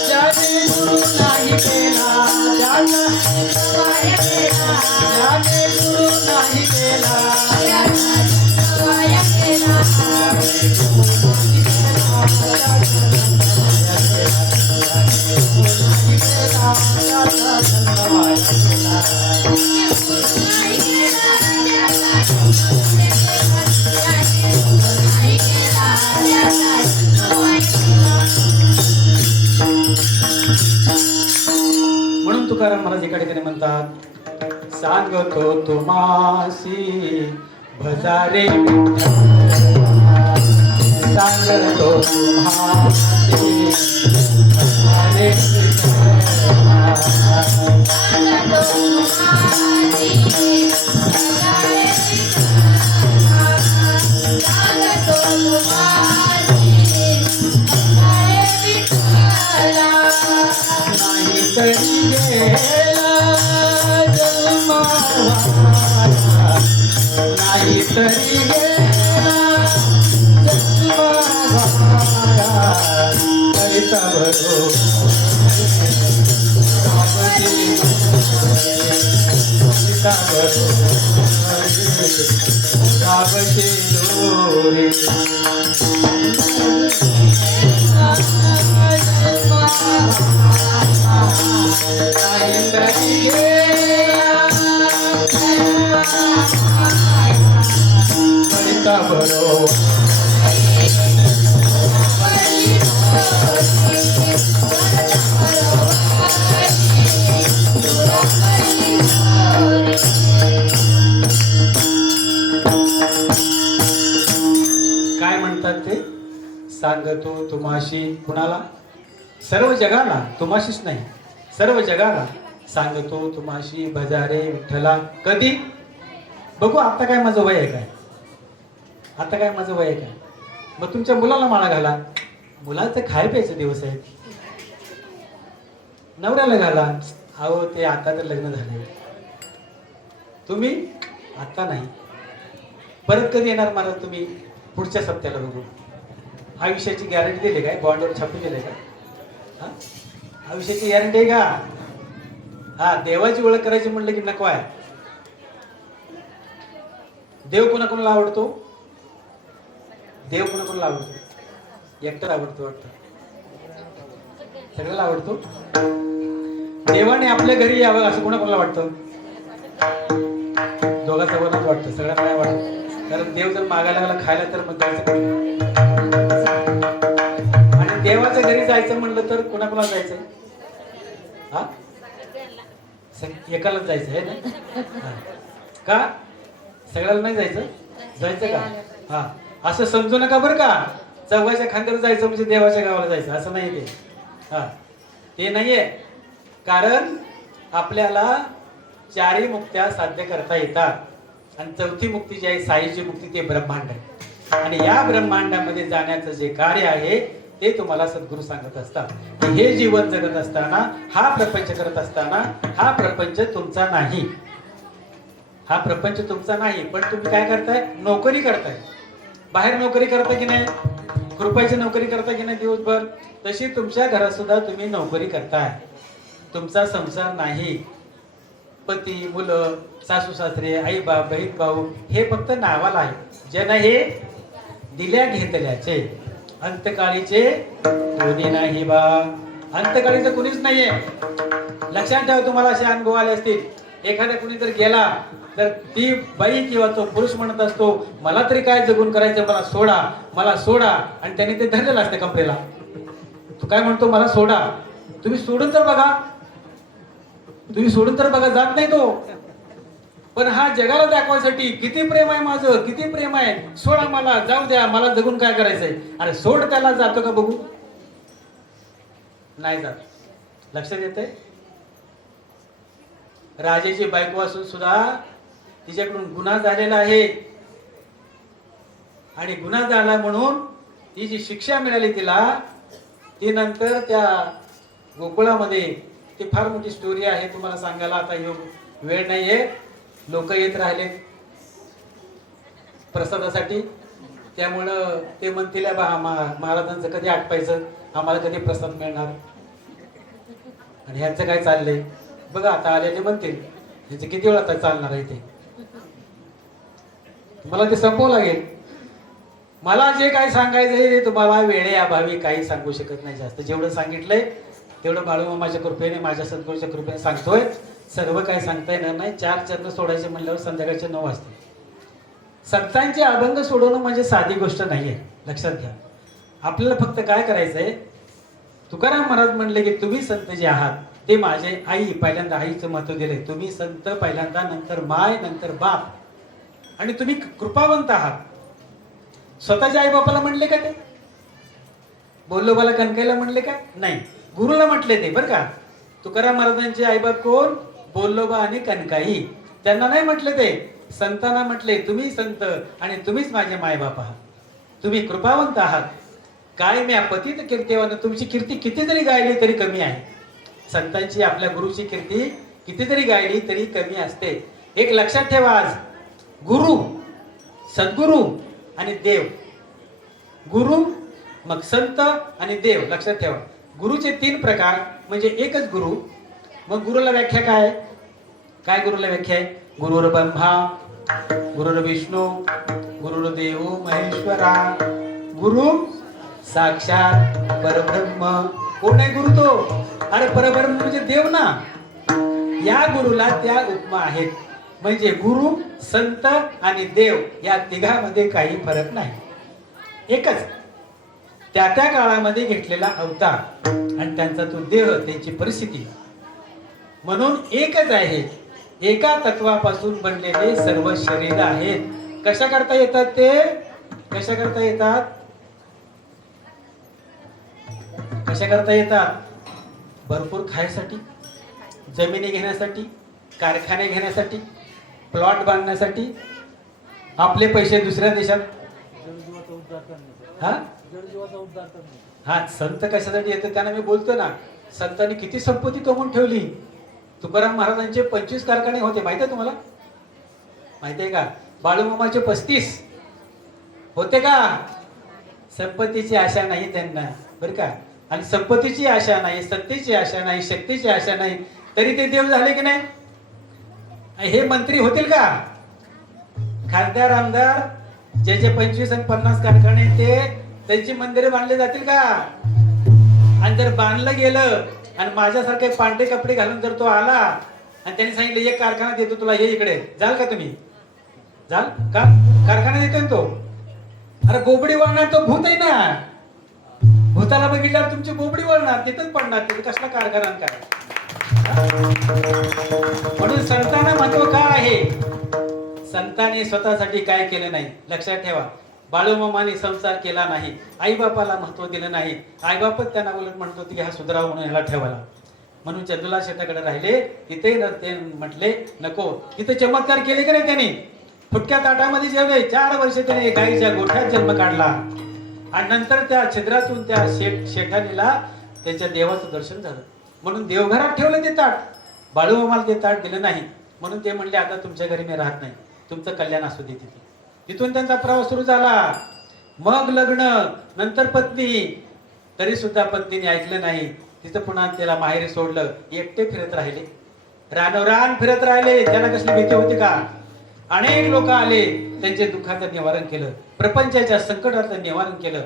ज्याने गुरु नाही केला त्याचा वाया गेला. ज्याने गुरु नाही केला वाया गेला. म्हणून तुकाराम महाराज एका ठिकाणी म्हणतात, सांगतो तुम्हासी भजारे सांगतो तुम्हासी भजारे नाही तरी गेला जन्म वाया, नाही तरी गेला जन्म वाया. करिता बरोबर करिता बरोबर गावशे दोरे. काय म्हणतात ते? सांगतो तुम्हाशी, कुणाला? सर्व जगाला, तुम्हाशीच नाही, सर्व जगाला सांगतो तुम्हाशी भजारे विठ्ठला. कधी? बघू आता काय माझं वय आहे काय? आता काय माझं वय आहे काय? मग तुमच्या मुलाला माळा घाला. मुलाचं खाय प्यायचे दिवस आहेत. नवऱ्याला घाला. अहो ते आता तर लग्न झाले, तुम्ही आता नाही. परत कधी येणार महाराज तुम्ही? पुढच्या सप्त्याला बघू. आयुष्याची गॅरंटी दिली काय? बॉन्डवर छापून दिले का? हा आयुष्याची गॅरंटी आहे का? हा देवाची ओळख करायची म्हणलं की नको आहे. देव कोणाकोणाला आवडतो? देव कोणाकोणाला आवडतो? एकटाच आवडतो वाटतं? सगळ्याला आवडतो? देवाने आपल्या घरी यावं असं कोणाकोणाला वाटतं? दोघांचा वरच वाटतं, सगळ्यांना नाही वाटत. कारण देव जर मागायला लागला खायला तर मग जायचं. देवाच्या घरी जायचं म्हणलं तर कोणाकोणाला जायचं? हा, एकालाच जायचं आहे ना? हा. का सगळ्याला नाही जायचं? जायचं का? हा, असं समजू नका बरं का, चौघाच्या खांद्यावर जायचं म्हणजे देवाच्या गावाला जायचं असं नाही ते. हा, ते नाहीये. कारण आपल्याला चारही मुक्त्या साध्य करता येतात आणि चौथी मुक्ती जी आहे साईची मुक्ती, ते ब्रह्मांड आहे. आणि या ब्रह्मांडामध्ये जाण्याचं जे कार्य आहे ते तुम्हाला सद्गुरू सांगत असतात की हे जीवन जगत असताना, हा प्रपंच करत असताना, हा प्रपंच तुमचा नाही, हा प्रपंच तुमचा नाही. पण तुम्ही काय करताय? नोकरी करताय. बाहेर नोकरी करता की नाही? कृपाची नोकरी करता की नाही दिवसभर? तशी तुमच्या घरात सुद्धा तुम्ही नोकरी करताय. तुमचा संसार नाही. पती, मुलं, सासू सासरे, आई बाप, बहीण भाऊ हे फक्त नावाला आहे. जन हे दिल्या घेतल्याचे, अंतकाळीचे कोणी नाही बा. अंतकाळीचं कुणीच नाहीये. लक्षात ठेवा, तुम्हाला असे अनुभव आले असतील. एखाद्या कुणी जर गेला तर ती बाई किंवा तो पुरुष म्हणत असतो, मला तरी काय जगून करायचं, मला सोडा, मला सोडा. आणि त्याने ते धरलेलं असते कमरेला. तो काय म्हणतो? मला सोडा. तुम्ही सोडून तर बघा, तुम्ही सोडून तर बघा, जात नाही तो. पण हा जगाला दाखवायसाठी किती प्रेम आहे माझं, किती प्रेम आहे, सोडा मला, जाऊ द्या, मला जगून काय करायचंय. अरे सोड त्याला, जातो का बघू? नाही जात. लक्षात येतंय? राजाची बायको असून सुद्धा तिच्याकडून गुन्हा झालेला आहे आणि गुन्हा झाला म्हणून ती जी शिक्षा मिळाली तिला, ती नंतर त्या गोकुळामध्ये, ती फार मोठी स्टोरी आहे, तुम्हाला सांगायला आता वेळ नाहीये. लोक येत राहिले प्रसादासाठी, त्यामुळं ते म्हणतील महाराजांचं कधी आटपायचं, आम्हाला कधी प्रसाद मिळणार. आणि ह्यांचं काय चाललंय बघा. आता आलेले म्हणतील ह्याचं किती वेळ आता चालणार आहे ते, मला ते संपवं लागेल. मला जे काही सांगायचंय ते तुम्हाला वेळेअभावी काही सांगू शकत नाही. जास्त जेवढं सांगितलंय तेवढं बाळूमामाच्या कृपेने, माझ्या सद्गुरूच्या कृपेने सांगतोय. सर्व काही सांगता येणार नाही. 4 चरण सोडायचे म्हणल्यावर संध्याकाळचे 9 वाजते. संतांचे अभंग सोडवणं म्हणजे साधी गोष्ट नाहीये, लक्षात घ्या. आपल्याला फक्त काय करायचंय, तुकाराम महाराज म्हणले की तुम्ही संत जे आहात ते माझे आई, पहिल्यांदा आईचं महत्व दिलंय. तुम्ही संत पहिल्यांदा, नंतर माय, नंतर बाप. आणि तुम्ही कृपावंत आहात. स्वतःच्या आई बापाला म्हणले का ते? बोल्लोबाला कणकाईला म्हणले का? नाही, गुरुला म्हटले ते बरं का. तुकाराम महाराजांचे आईबाप कोण? बोल्लोबा आणि कणकाई. त्यांना नाही म्हटले ते, संतांना म्हटले तुम्ही संत आणि तुम्हीच माझे मायबाप आहात, तुम्ही कृपावंत आहात. काय मी पतित कीर्तिवान, तुमची कीर्ती किती जरी गायली तरी कमी आहे. संतांची, आपल्या गुरुची कीर्ती किती जरी गायली तरी कमी असते. एक लक्षात ठेवा, आज गुरु, सद्गुरु आणि देव. गुरु, मग संत आणि देव. लक्षात ठेवा, गुरुचे 3 प्रकार म्हणजे एकच गुरु. मग गुरुला व्याख्या काय? काय गुरुला व्याख्या आहे? गुरुर ब्रह्मा, गुरुर विष्णू, गुरुर्देव महेश्वरा, गुरु साक्षात परब्रह्म. कोण आहे गुरु? तो अरे परब्रह्म म्हणजे देव ना. या गुरुला त्या उपमा आहेत. म्हणजे गुरु, संत आणि देव या तिघांमध्ये काही फरक नाही, एकच. त्या त्या काळामध्ये घेतलेला अवतार आणि त्यांचा तो देह, त्यांची परिस्थिती, म्हणून एकच आहे. एका तत्वापासून बनलेले सर्व शरीर आहेत. कशा करता येतात ते? कशा करता येतात? कशा करता येतात? भरपूर खायसाठी, जमिनी घेण्यासाठी, कारखाने घेण्यासाठी, प्लॉट बांधण्यासाठी, आपले पैसे दुसऱ्या देशात. हा, संत कशासाठी येतात त्यांना मी बोलतो ना. संतांनी किती संपत्ती कमवून ठेवली. तुकाराम महाराजांचे 25 कारखाने होते, माहिती आहे तुम्हाला? माहिती आहे का? बाळूमामाचे 35 होते का? संपत्तीची आशा नाही त्यांना, बरं का. आणि संपत्तीची आशा नाही, सत्तेची आशा नाही, शक्तीची आशा नाही, तरी ते देव झाले की नाही? हे मंत्री होतील का? खासदार, आमदार, ज्याचे 25 आणि 50 कारखाने ते त्यांची मंदिरे बांधले जातील का? आणि जर बांधलं गेलं आणि माझ्यासारखे पांढरे कपडे घालून जर तो आला आणि त्यांनी सांगितलं एक कारखाना देतो तुला, ये इकडे, जाल का तुम्ही? जाल का? कारखाना देतोय तो. अरे गोबडी वाढणार तो भूत आहे ना, भूत भूताला बघितल्यावर तुमची बोबडी वळणार, तिथंच पडणार, तिथे कसला कारखाना काय. म्हणून संतांना महत्व काय आहे? संतांनी स्वतःसाठी काय केलं नाही. लक्षात ठेवा, बाळूमामाने संसार केला नाही, आई बापाला महत्व दिलं नाही. आई बापच त्यांना उलट म्हणतो की हा सुधराव म्हणून ह्याला ठेवाला. म्हणून चंदुला शेताकडे राहिले, तिथे ते म्हटले नको. तिथे चमत्कार केले की नाही त्यांनी? फुटक्या ताटामध्ये जेवले. 4 वर्ष त्याने गाईच्या गोठ्यात जन्म काढला आणि नंतर त्या छिद्रातून त्या शेठानीला त्यांच्या देवाचं दर्शन झालं. म्हणून देवघरात ठेवलं ते ताट. बाळूमामाला ते ताट दिलं नाही. म्हणून ते म्हणले आता तुमच्या घरी मी राहत नाही, तुमचं कल्याण असू दे तिथे. तिथून त्यांचा प्रवास सुरू झाला. मग लग्न, नंतर पत्नी. तरी सुद्धा पत्नीने ऐकलं नाही. तिथं पुन्हा त्याला माहेरी सोडलं. एकटे फिरत राहिले, रानोरान फिरत राहिले. त्यांना कसली भीती होती का? अनेक लोक आले, त्यांचे दुःखाचं निवारण केलं, प्रपंचाच्या संकटाचं निवारण केलं.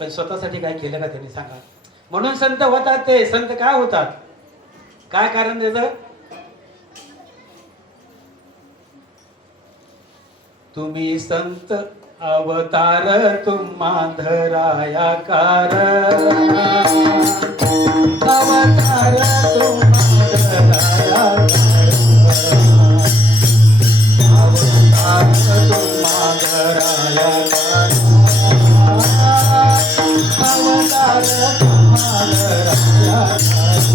पण स्वतःसाठी काय केलं का त्यांनी? सांगा. म्हणून संत होतात. ते संत काय होतात? काय कारण त्याचं? तुम्ही संत अवतार तुम्हा धराया कारण, अवतार तुम्हा धराया कारण, अवतार तुम्हा धराया कारण, अवतार तुम्हा धराया कारण.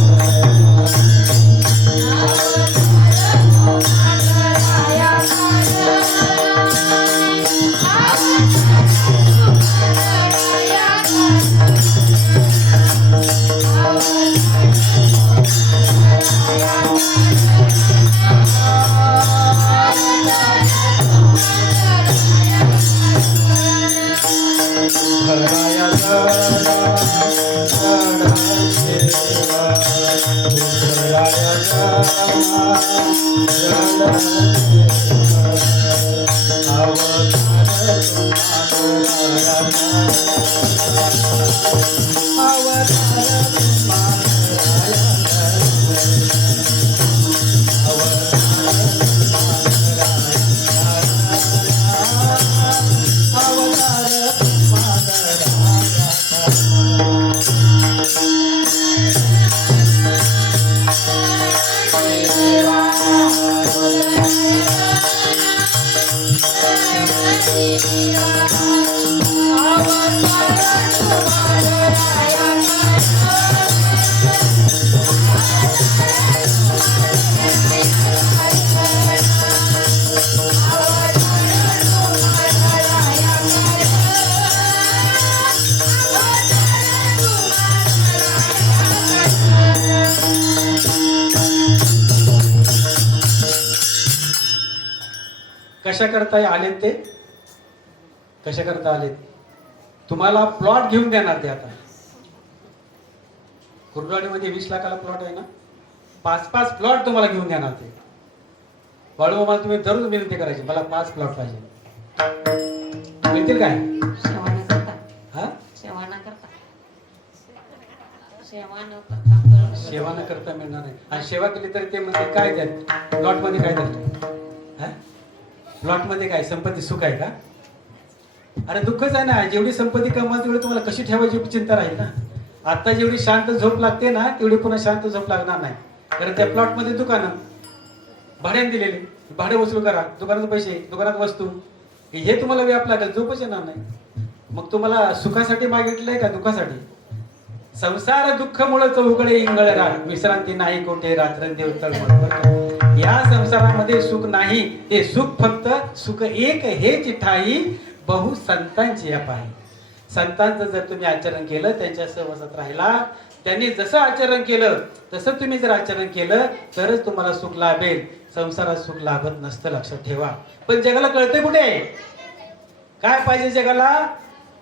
कशा करता आलेत ते? कशा करता आलेत? तुम्हाला प्लॉट घेऊन देणार ते. आता कुर्डवाडीमध्ये 20 लाखाला प्लॉट आहे ना, 5-5 प्लॉट तुम्हाला घेऊन देणार ते. बाळूमामा तुम्ही दररोज विनंती करायची, मला 5 प्लॉट पाहिजे. मिळतील काय? सेवा न करता मिळणार नाही. आणि सेवा केली तरी ते म्हणजे काय त्यात प्लॉट मध्ये काय करतो? प्लॉट मध्ये काय संपत्ती सुख आहे का? अरे दुःखच आहे ना. जेवढी संपत्ती कमवाल तेवढी तुम्हाला कशी ठेवायची चिंता राहील ना. आता जेवढी शांत झोप लागते ना, तेवढी पुन्हा शांत झोप लागणार नाही. कारण त्या प्लॉट मध्ये दुकानं भाड्याने दिलेली, भाडे वसूल करा, दुकानात पैसे, दुकानात वस्तू, हे तुम्हाला व्याप लागेल, झोपच येणार नाही. मग तुम्हाला सुखासाठी मागितलंय का दुःखासाठी? संसार दुःख मुळे चौकडे इंगळ राग, विश्रांती नाही कोठे रात्रंदेव तळमळ. या संसारामध्ये सुख नाही, ते सुख फक्त सुख एक हेच ठाई बहु संतांची या पाही. संतांचं जर तुम्ही आचरण केलं, त्यांच्या सहवासात राहिला, त्यांनी जसं आचरण केलं तसं तुम्ही जर आचरण केलं तरच तुम्हाला सुख लाभेल. संसारात सुख लाभत नसतं, लक्षात ठेवा. पण जगाला कळते कुठे काय पाहिजे? जगाला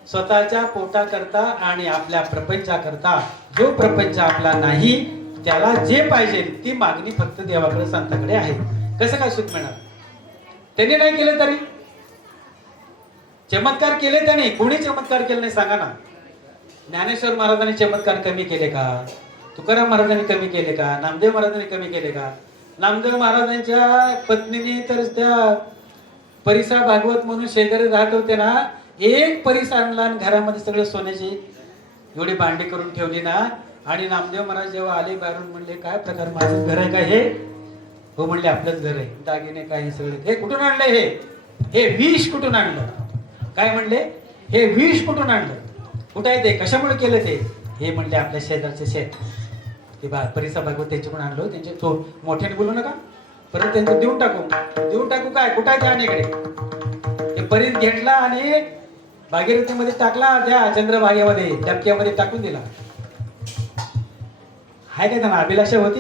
स्वतःच्या पोटाकरता आणि आपल्या प्रपंचाकरता. जो प्रपंच आपला नाही त्याला जे पाहिजे ती मागणी फक्त देवाकडे, संताकडे आहे. कसं काय सुख मिळणार? त्यांनी नाही केलं तरी चमत्कार केले त्याने. कोणी चमत्कार केले नाही सांगा ना. ज्ञानेश्वर महाराजांनी चमत्कार कमी केले का? तुकाराम महाराजांनी कमी केले का? नामदेव महाराजांनी कमी केले का? नामदेव महाराजांच्या पत्नीने तर त्या परिसा भागवत म्हणून शेजारी राहत होते ना, एक परीस आणला आणि घरामध्ये सगळे सोन्याचे एवढी भांडी करून ठेवली ना. आणि नामदेव महाराज जेव्हा आले बाहेरून म्हणले काय प्रकार, माझं घर आहे का हे? हो म्हणले आपलंच घर आहे. दागिने काय सगळे. हे कुठून आणलं? हे विष कुठून आणलं? काय म्हणले? हे विष कुठून आणलं? कुठं आहे ते? कशामुळे केलं ते? हे म्हणले आपल्या शेजारचे शेत ते परिसा भागवत त्याच्याकडून आणलो. त्यांचे तो मोठ्याने बोलू नका, परत त्यांचं देऊन टाकू काय? कुठं आहे त्या आणीकडे? ते परीस घेतला आणि भागीरथीमध्ये टाकला, त्या चंद्रभागेमध्ये डबक्यामध्ये टाकून दिला. हाय काय त्यांना अभिलाषा होती?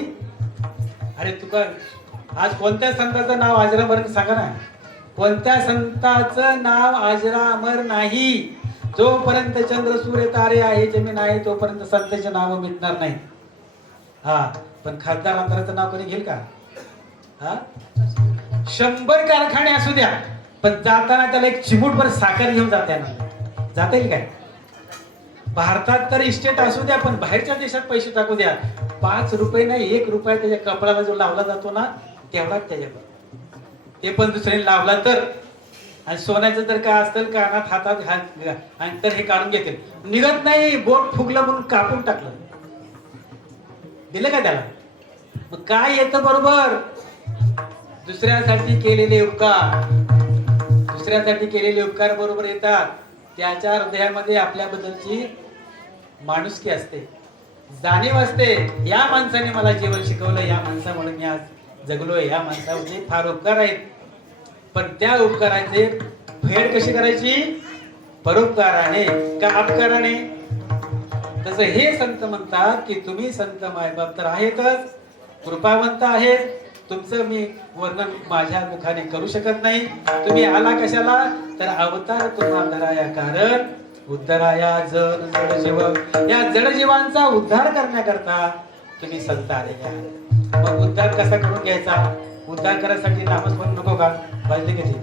अरे तुका आज कोणत्या संताचं नाव अजरामर सांगा ना. कोणत्या संताचं नाव अजरामर नाही? जोपर्यंत चंद्र सूर्य तारे आहे जमीन आहे तोपर्यंत संतांचे नाव मिटणार नाही. हा पण खासदार आमदाराचं नाव कधी घेईल का? हा 100 कारखाने असू द्या, पण जाताना त्याला एक चिमूटभर साखर घेऊन जाता येईल काय? भारतात तर इस्टेट असू द्या, पण बाहेरच्या देशात पैसे टाकू द्या, 5 रुपये नाही 1 रुपया त्याच्या कपड्याला जो लावला जातो ना तेवढाच त्याच्यावर. ते पण दुसऱ्याने लावला तर. आणि सोन्याचं जर काय असतं कानात हातात आणि तर हे काढून घेतील. निघत नाही, बोट फुगलं म्हणून कापून टाकलं. दिलं का त्याला? मग काय येतं बरोबर? दुसऱ्यासाठी केलेले उपकार बरोबर येतात. त्याच्या हृदयामध्ये आपल्याबद्दलची माणुसकी असते, जाणीव असते. या माणसाने मला जीवन शिकवलं, या माणसामुळे मी आज जगलोय, या माणसामध्ये फार उपकार आहेत. पण त्या उपकाराचे फेड कशी करायची? परोपकाराने का अपकाराने? तसं हे संत म्हणतात की तुम्ही संत मायबाप तर आहेतच, कृपावंत आहेत. तुमचं मी वर्णन माझ्या मुखाने करू शकत नाही. तुम्ही आला कशाला? तर अवतार तुम्हा धराया कारण उद्धराया जड जीव. या जड जीवांचा उद्धार करण्याकरता तुम्ही संत आलेले आहात. मग उद्धार कसा करून घ्यायचा? उद्धार करायसाठी नामस्मरण नको का? वाजले किती?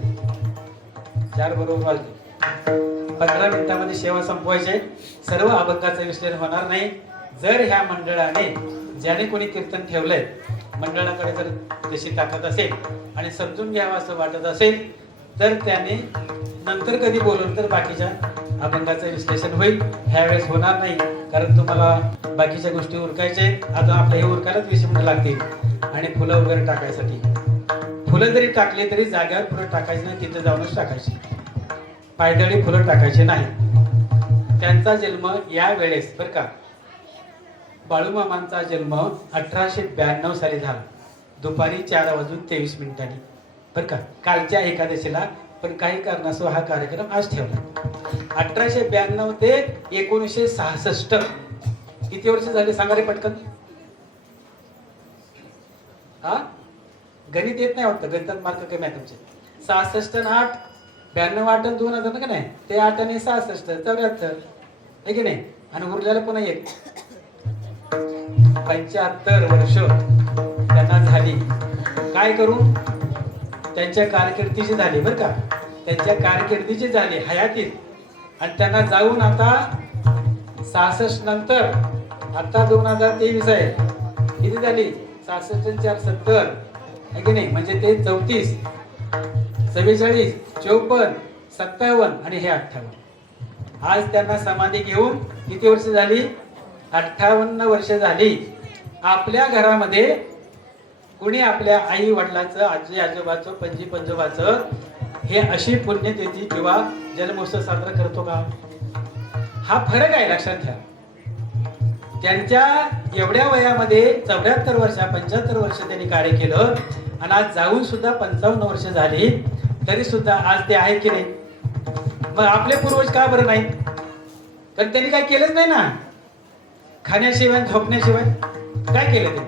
4 बरोबर वाजले. 15 मिनिटांमध्ये सेवा संपवायचे. सर्व अभंगाचं विश्लेषण होणार नाही. जर ह्या मंडळाने ज्याने कोणी कीर्तन ठेवलंय, मंडळाकडे जर तशी ताकद असेल आणि समजून घ्यावं असं वाटत असेल तर त्याने नंतर कधी बोलून तर बाकीच्या अभंगाचं विश्लेषण होईल. ह्यावेळेस होणार नाही, कारण तुम्हाला बाकीच्या गोष्टी उरकायचे. आता आपलं हे उरकायलाच 20 मिनिटं लागतील. आणि फुलं वगैरे टाकायसाठी, फुलं जरी टाकली तरी जाग्यावर फुलं टाकायची नाही, तिथं जाऊनच टाकायची. पायदळी फुलं टाकायची नाही. त्यांचा जन्म या वेळेस बरं का, बाळूमामांचा जन्म 1892 साली झाला, दुपारी 4:23 बरं का, कालच्या एकादशीला. पण काही कारणास्तव हा कार्यक्रम आज ठेवला. 1892 ते 1966 किती वर्ष झाले सांगा रे पटकन? हा गणित येत नाही वाटतं, गणितात मार्क कमी आहे तुमचे. 66 आणि 8 92 8 आणि 2000 का नाही, ते 8 आणि 66 74 आहे की नाही. आणि उरलेलं पुन्हा 1 75 वर्ष त्यांना झाली. काय करू? त्यांच्या कारकिर्दीची झाली बरं का, त्यांच्या कारकिर्दीची झाली हयातीत. आणि त्यांना जाऊन आता 66 नंतर आता 2023 आहे, किती झाली? 66 आणि 4 70 आहे की नाही, म्हणजे ते 34 44 54 57 आणि हे 58. आज त्यांना समाधी घेऊन किती वर्ष झाली? 58 वर्ष झाली. आपल्या घरामध्ये कुणी आपल्या आई वडिलांचं, आजी आजोबाचं, पणजी पंजोबाचं हे अशी पुण्यतिथी किंवा जन्मोत्सव साजरा करतो का? हा फरक आहे, लक्षात घ्या. त्यांच्या एवढ्या वयामध्ये 74 वर्ष 75 वर्ष त्यांनी कार्य केलं आणि आज जाऊन सुद्धा 55 वर्ष झाली, तरी सुद्धा आज ते आहे की नाही? मग आपले पूर्वज का बरं नाही? कारण त्यांनी काय केलंच नाही ना. खाण्याशिवाय झोपण्याशिवाय काय केलं ते?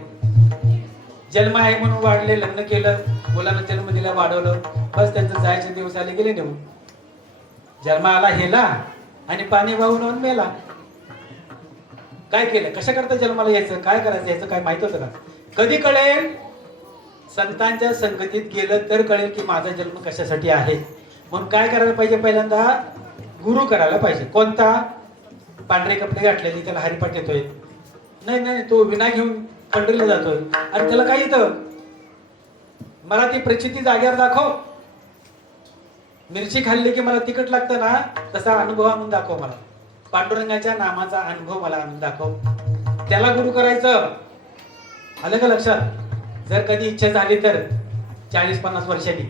जन्म आहे म्हणून वाढले, लग्न केलं, मुलांना जन्म दिला, वाढवलं, बस त्यांचं जायचे दिवस आले गेले निघून. जन्म आला हेला आणि पाणी वाहून मेला. काय केलं? कशा करता जन्माला यायचं, काय करायचं, याचं काय माहित होतं का? कधी कळेल? संतांच्या संगतीत गेलं तर कळेल की माझा जन्म कशासाठी आहे. म्हणून काय करायला पाहिजे? पहिल्यांदा गुरु करायला पाहिजे. कोणता? पांढरे कपडे घातलेले त्याला हरिपाठ येतोय? नाही, तो विना घेऊन पंढरीला जातोय. आणि त्याला काय येतं? मला ती प्रचिती जाग्यावर दाखव. मिरची खाल्ली की मला तिखट लागतं ना, तसा अनुभव आणून दाखव मला. पांडुरंगाच्या नामाचा अनुभव मला आणून दाखव. त्याला गुरु करायचं. आलं का लक्षात? जर कधी इच्छा झाली तर 40-50 वर्षांनी.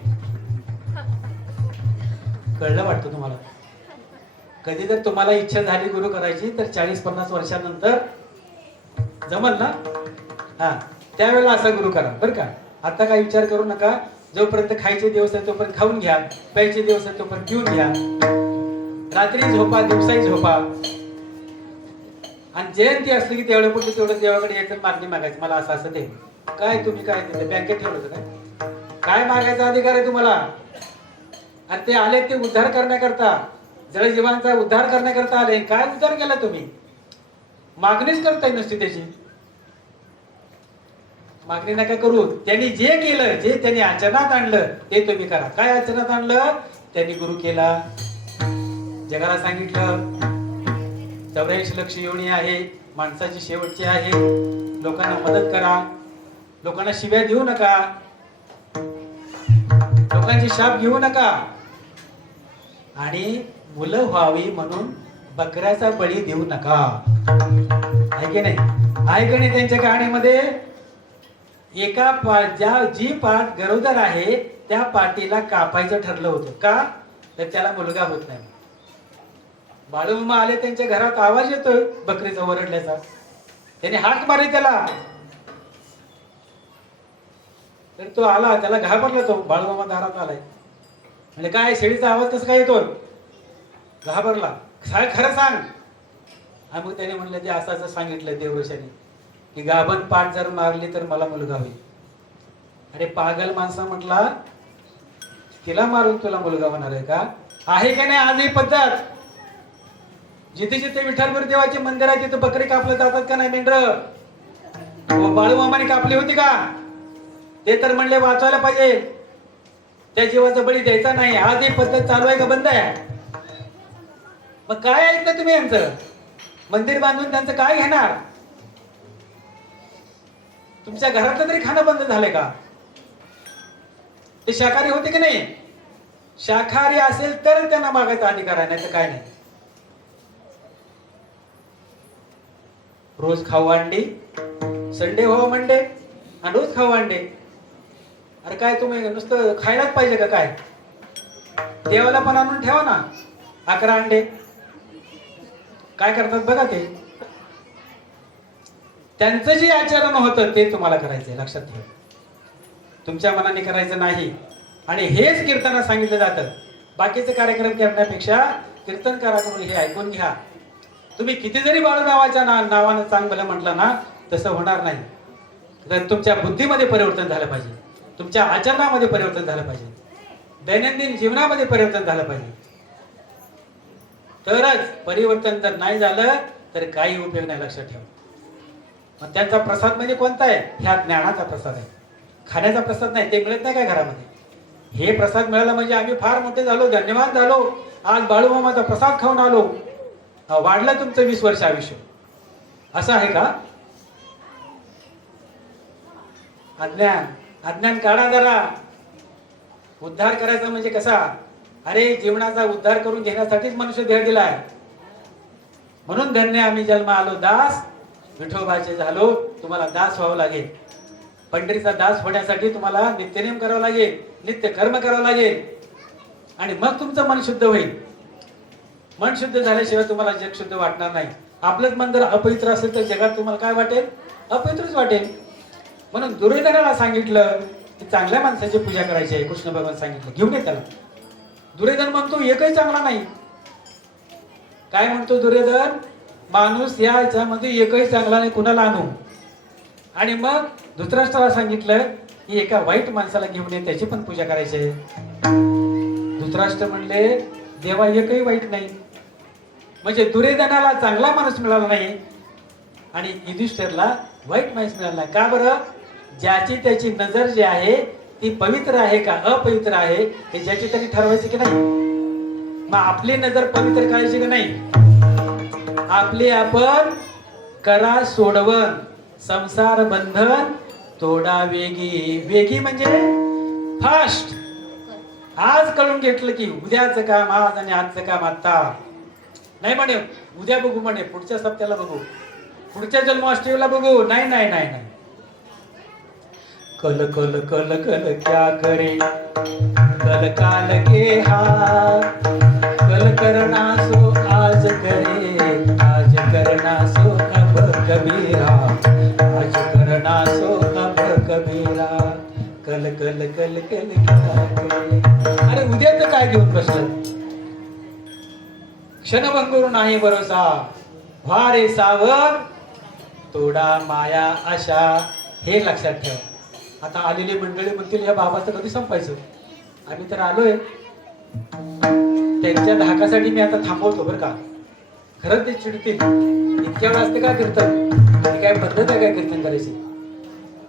कळलं वाटतं तुम्हाला? कधी जर तुम्हाला इच्छा झाली गुरु करायची तर 40-50 वर्षानंतर जमल ना? हा, त्यावेळेला असा गुरु करा बरं का. आता काय विचार करू नका. जोपर्यंत खायचे दिवस आहे तोपर्यंत खाऊन घ्या, प्यायचे दिवस आहे तोपर्यंत पिऊन घ्या, रात्री झोपा, दिवसाही झोपा. आणि जयंती असली की तेवढं पुढे तेवढं देवाकडे यायचं, मागणी मागायचं, मला असं असं दे. काय तुम्ही काय दिलं? बँकेत ठेवलं होतं काय? काय मागायचा अधिकार आहे तुम्हाला? आणि ते आले ते उद्धार करण्याकरता, जळजीवांचा उद्धार करण्याकरता आले. काय उद्धार केला तुम्ही? मागणीच करताय नुसती त्याची. मागणी नका करू. त्यांनी जे केलं, जे त्यांनी आचरणात आणलं ते तुम्ही करा. काय आचरणात आणलं? त्यांनी गुरु केला, जगाला सांगितलं 84 लक्ष योनी आहे, माणसाची शेवटची आहे, लोकांना मदत करा, लोकांना शिव्या देऊ नका, लोकांचे शाप घेऊ नका, आणि मुलं व्हावी म्हणून बकऱ्याचा बळी देऊ नका. आहे की नाही? आहे की नाही? त्यांच्या कहाणीमध्ये जी पाठ गरोदर आहे त्या पाठीला कापायचं ठरलं होतं. का? तर त्याला मुलगा होत नाही. बाळूमामा आले, त्यांच्या घरात आवाज येतोय बकरीचा ओरडल्याचा. त्याने हाक मारली त्याला, तर तो आला, त्याला घाबरला. तो बाळूमामा दारात आलाय, म्हणजे काय शेळीचा आवाज कसा काय येतोय? घाबरला. खरं सांग. आणि मग त्याने म्हणलं, ते असं असं सांगितलं देवऋषाने की गाभण पाठ जर मारली तर मला मुलगा होईल. अरे पागल माणसा म्हटला, तिला मारून तुला मुलगा होणार आहे का? आहे का नाही आज ही पद्धत? जिथे जिथे विठ्ठल देवाचे मंदिर आहे तिथे बकरी कापले जातात का नाही? मेंढर बाळूमामाने कापली होती का? ते तर म्हणले वाचवायला पाहिजे, त्या जीवाचा बळी द्यायचा नाही. आज ही पद्धत चालू आहे का बंद आहे? मग काय ऐकलं तुम्ही यांचं? मंदिर बांधून त्यांचं काय घेणार? तुमच्या घरातलं तरी खाणं बंद झालंय का? ते शाकाहारी होते की नाही? शाकाहारी असेल तर त्यांना मागायचा अधिकार आहे, नाही तर काय नाही. रोज खाऊ अंडी, संडे हो मंडे, आणि रोज खाऊ अंडे. अरे काय तुम्ही नुसतं खायलाच पाहिजे का काय? देवाला पण आणून ठेवा ना 11 अंडे. काय करतात बघा ते. त्यांचं जे आचरण होतं ते तुम्हाला करायचंय, लक्षात ठेवा. तुमच्या मनाने करायचं नाही. आणि हेच कीर्तनात सांगितलं जातं. बाकीचे कार्यक्रम करण्यापेक्षा कीर्तन कराकडून हे ऐकून घ्या. तुम्ही किती जरी बाळू नावाच्या नावानं चांगलं म्हटलं ना, तसं होणार नाही. तर तुमच्या बुद्धीमध्ये परिवर्तन झालं पाहिजे, तुमच्या आचरणामध्ये परिवर्तन झालं पाहिजे, दैनंदिन जीवनामध्ये परिवर्तन झालं पाहिजे. तरच परिवर्तन जर नाही झालं तर काही उपयोग नाही, लक्षात ठेवा. मग त्यांचा प्रसाद म्हणजे कोणता आहे? ह्या ज्ञानाचा प्रसाद आहे, खाण्याचा प्रसाद नाही. ते मिळत नाही काय घरामध्ये? हे प्रसाद मिळाला म्हणजे आम्ही फार मोठे झालो, धन्यवाद झालो. आज बाळूमामाचा प्रसाद खाऊन आलो, वाढलं तुमचं 20 वर्ष आयुष्य. असं आहे का? अज्ञान काढा जरा. उद्धार करायचा म्हणजे कसा? अरे जीवनाचा उद्धार करून घेण्यासाठीच मनुष्य देह दिलाय. म्हणून धन्य आम्ही जन्म आलो दास, विठोबाचे झालो. तुम्हाला दास व्हावं लागेल. पंढरीचा दास होण्यासाठी तुम्हाला नित्यनेम करावं लागेल, नित्य कर्म करावं लागेल, आणि मग तुमचं मन शुद्ध होईल. मन शुद्ध झाल्याशिवाय तुम्हाला जग शुद्ध वाटणार नाही. आपलंच मन जर अपवित्र असेल तर जगात तुम्हाला काय वाटेल? अपवित्रच वाटेल. म्हणून दुर्योधनाला सांगितलं की चांगल्या माणसाची पूजा करायची आहे. कृष्ण भगवान सांगितलं, घेऊन ये त्याला. दुर्योधन म्हणतो एकही चांगला नाही. काय म्हणतो दुर्योधन? माणूस या याच्यामध्ये एकही चांगला नाही, कुणाला आणू? आणि मग धृतराष्ट्राला सांगितलं की एका वाईट माणसाला घेऊन ये, त्याची पण पूजा करायची आहे. धृतराष्ट्र म्हणले, देवा एकही वाईट नाही. म्हणजे दुर्योधनाला चांगला माणूस मिळाला नाही आणि युधिष्ठिरला वाईट माणूस मिळाला नाही. का बरं? ज्याची त्याची नजर जी आहे ती पवित्र आहे का अपवित्र आहे हे ज्याची तरी ठरवायचे की नाही? मग आपली नजर पवित्र करायची की नाही? आपली आपण करा सोडवण, संसार बंधन तोडा वेगी. वेगी म्हणजे फास्ट. आज कळून घेतलं की उद्याचं काम आज आणि आजचं काम आता. नाही म्हणे उद्या बघू म्हणे, पुढच्या सप्त्याला बघू, पुढच्या जन्माष्टमीला बघू. नाही नाही नाही नाही. कल कल कल कल क्या करे, कल काल के हार, कल करना सो आज करे, आज करना सो अब कबीरा, आज करना सो अब कबीरा. कल कल कल कल क्या करे. अरे उद्याचं काय घेऊन बसलं. क्षणभंगुर नाही भरोसा, व्हा रे सावर तोडा माया आशा. हे लक्षात ठेव. आता आलेली मंडळी म्हणतील या बाबाचं कधी संपायचं. आम्ही तर आलोय, त्यांच्या धाकासाठी मी आता थांबवतो बरं का. खरं ते चिडतील, इतक्या वेळा असते काय कीर्तन, काय पद्धत आहे काय कीर्तन करायची,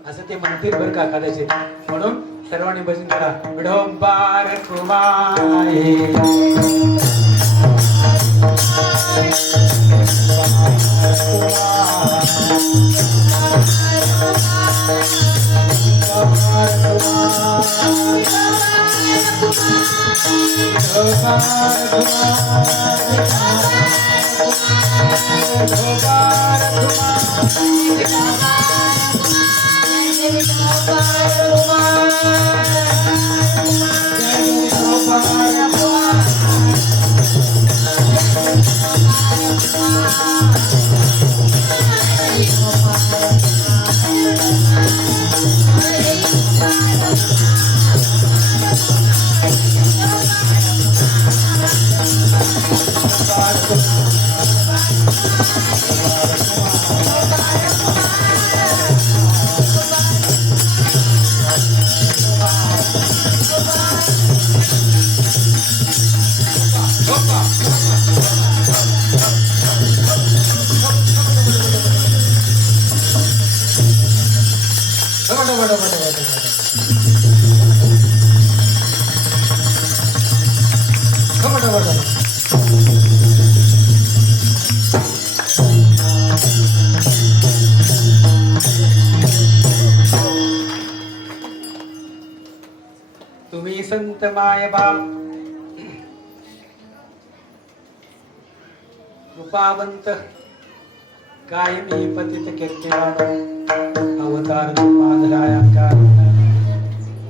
असं ते म्हणतील बरं का कदाचित. म्हणून सर्वांनी भजन करा. विडोबार कुमारी तुम्ही संत माय बाप कृपावंत कायमी पतित कीर्तिवान अवतार माधराया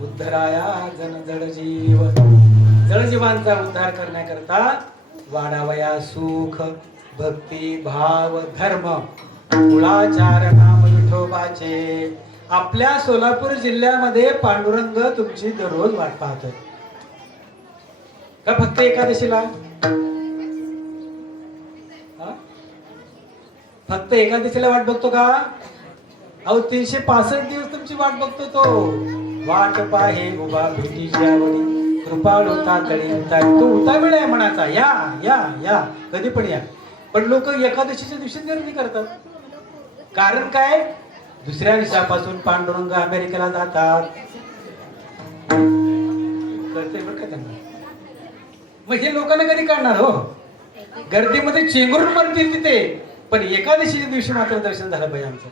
उद्धराया जन जडजीव. जडजीवांचा उद्धार करण्याकरता वाढावया सुख भक्ती भाव धर्म कुळाचार नाम विठोबाचे. आपल्या सोलापूर जिल्ह्यामध्ये पांडुरंग तुमची दररोज वाट पाहतोय का फक्त एकादशीला. फक्त एकादशीला वाट बघतो का. अहो 365 दिवस तुमची वाट बघतो तो. वाट पाहे उभा भेटीच्या वडी कृपाळू तातडी उताय. तो उतावीळ आहे मनाचा. या या या कधी पण या. पण लोक एकादशीच्या दिवशी गर्दी करतात. कारण काय, दुसऱ्या दिवसापासून पांडुरंग अमेरिकेला जातात. कळते बरं का त्यांना. मग हे लोकांना कधी काढणार हो. गर्दीमध्ये चेंगरून मरतील तिथे. पण एकादशीच्या दिवशी मात्र दर्शन झालं पाहिजे आमचं.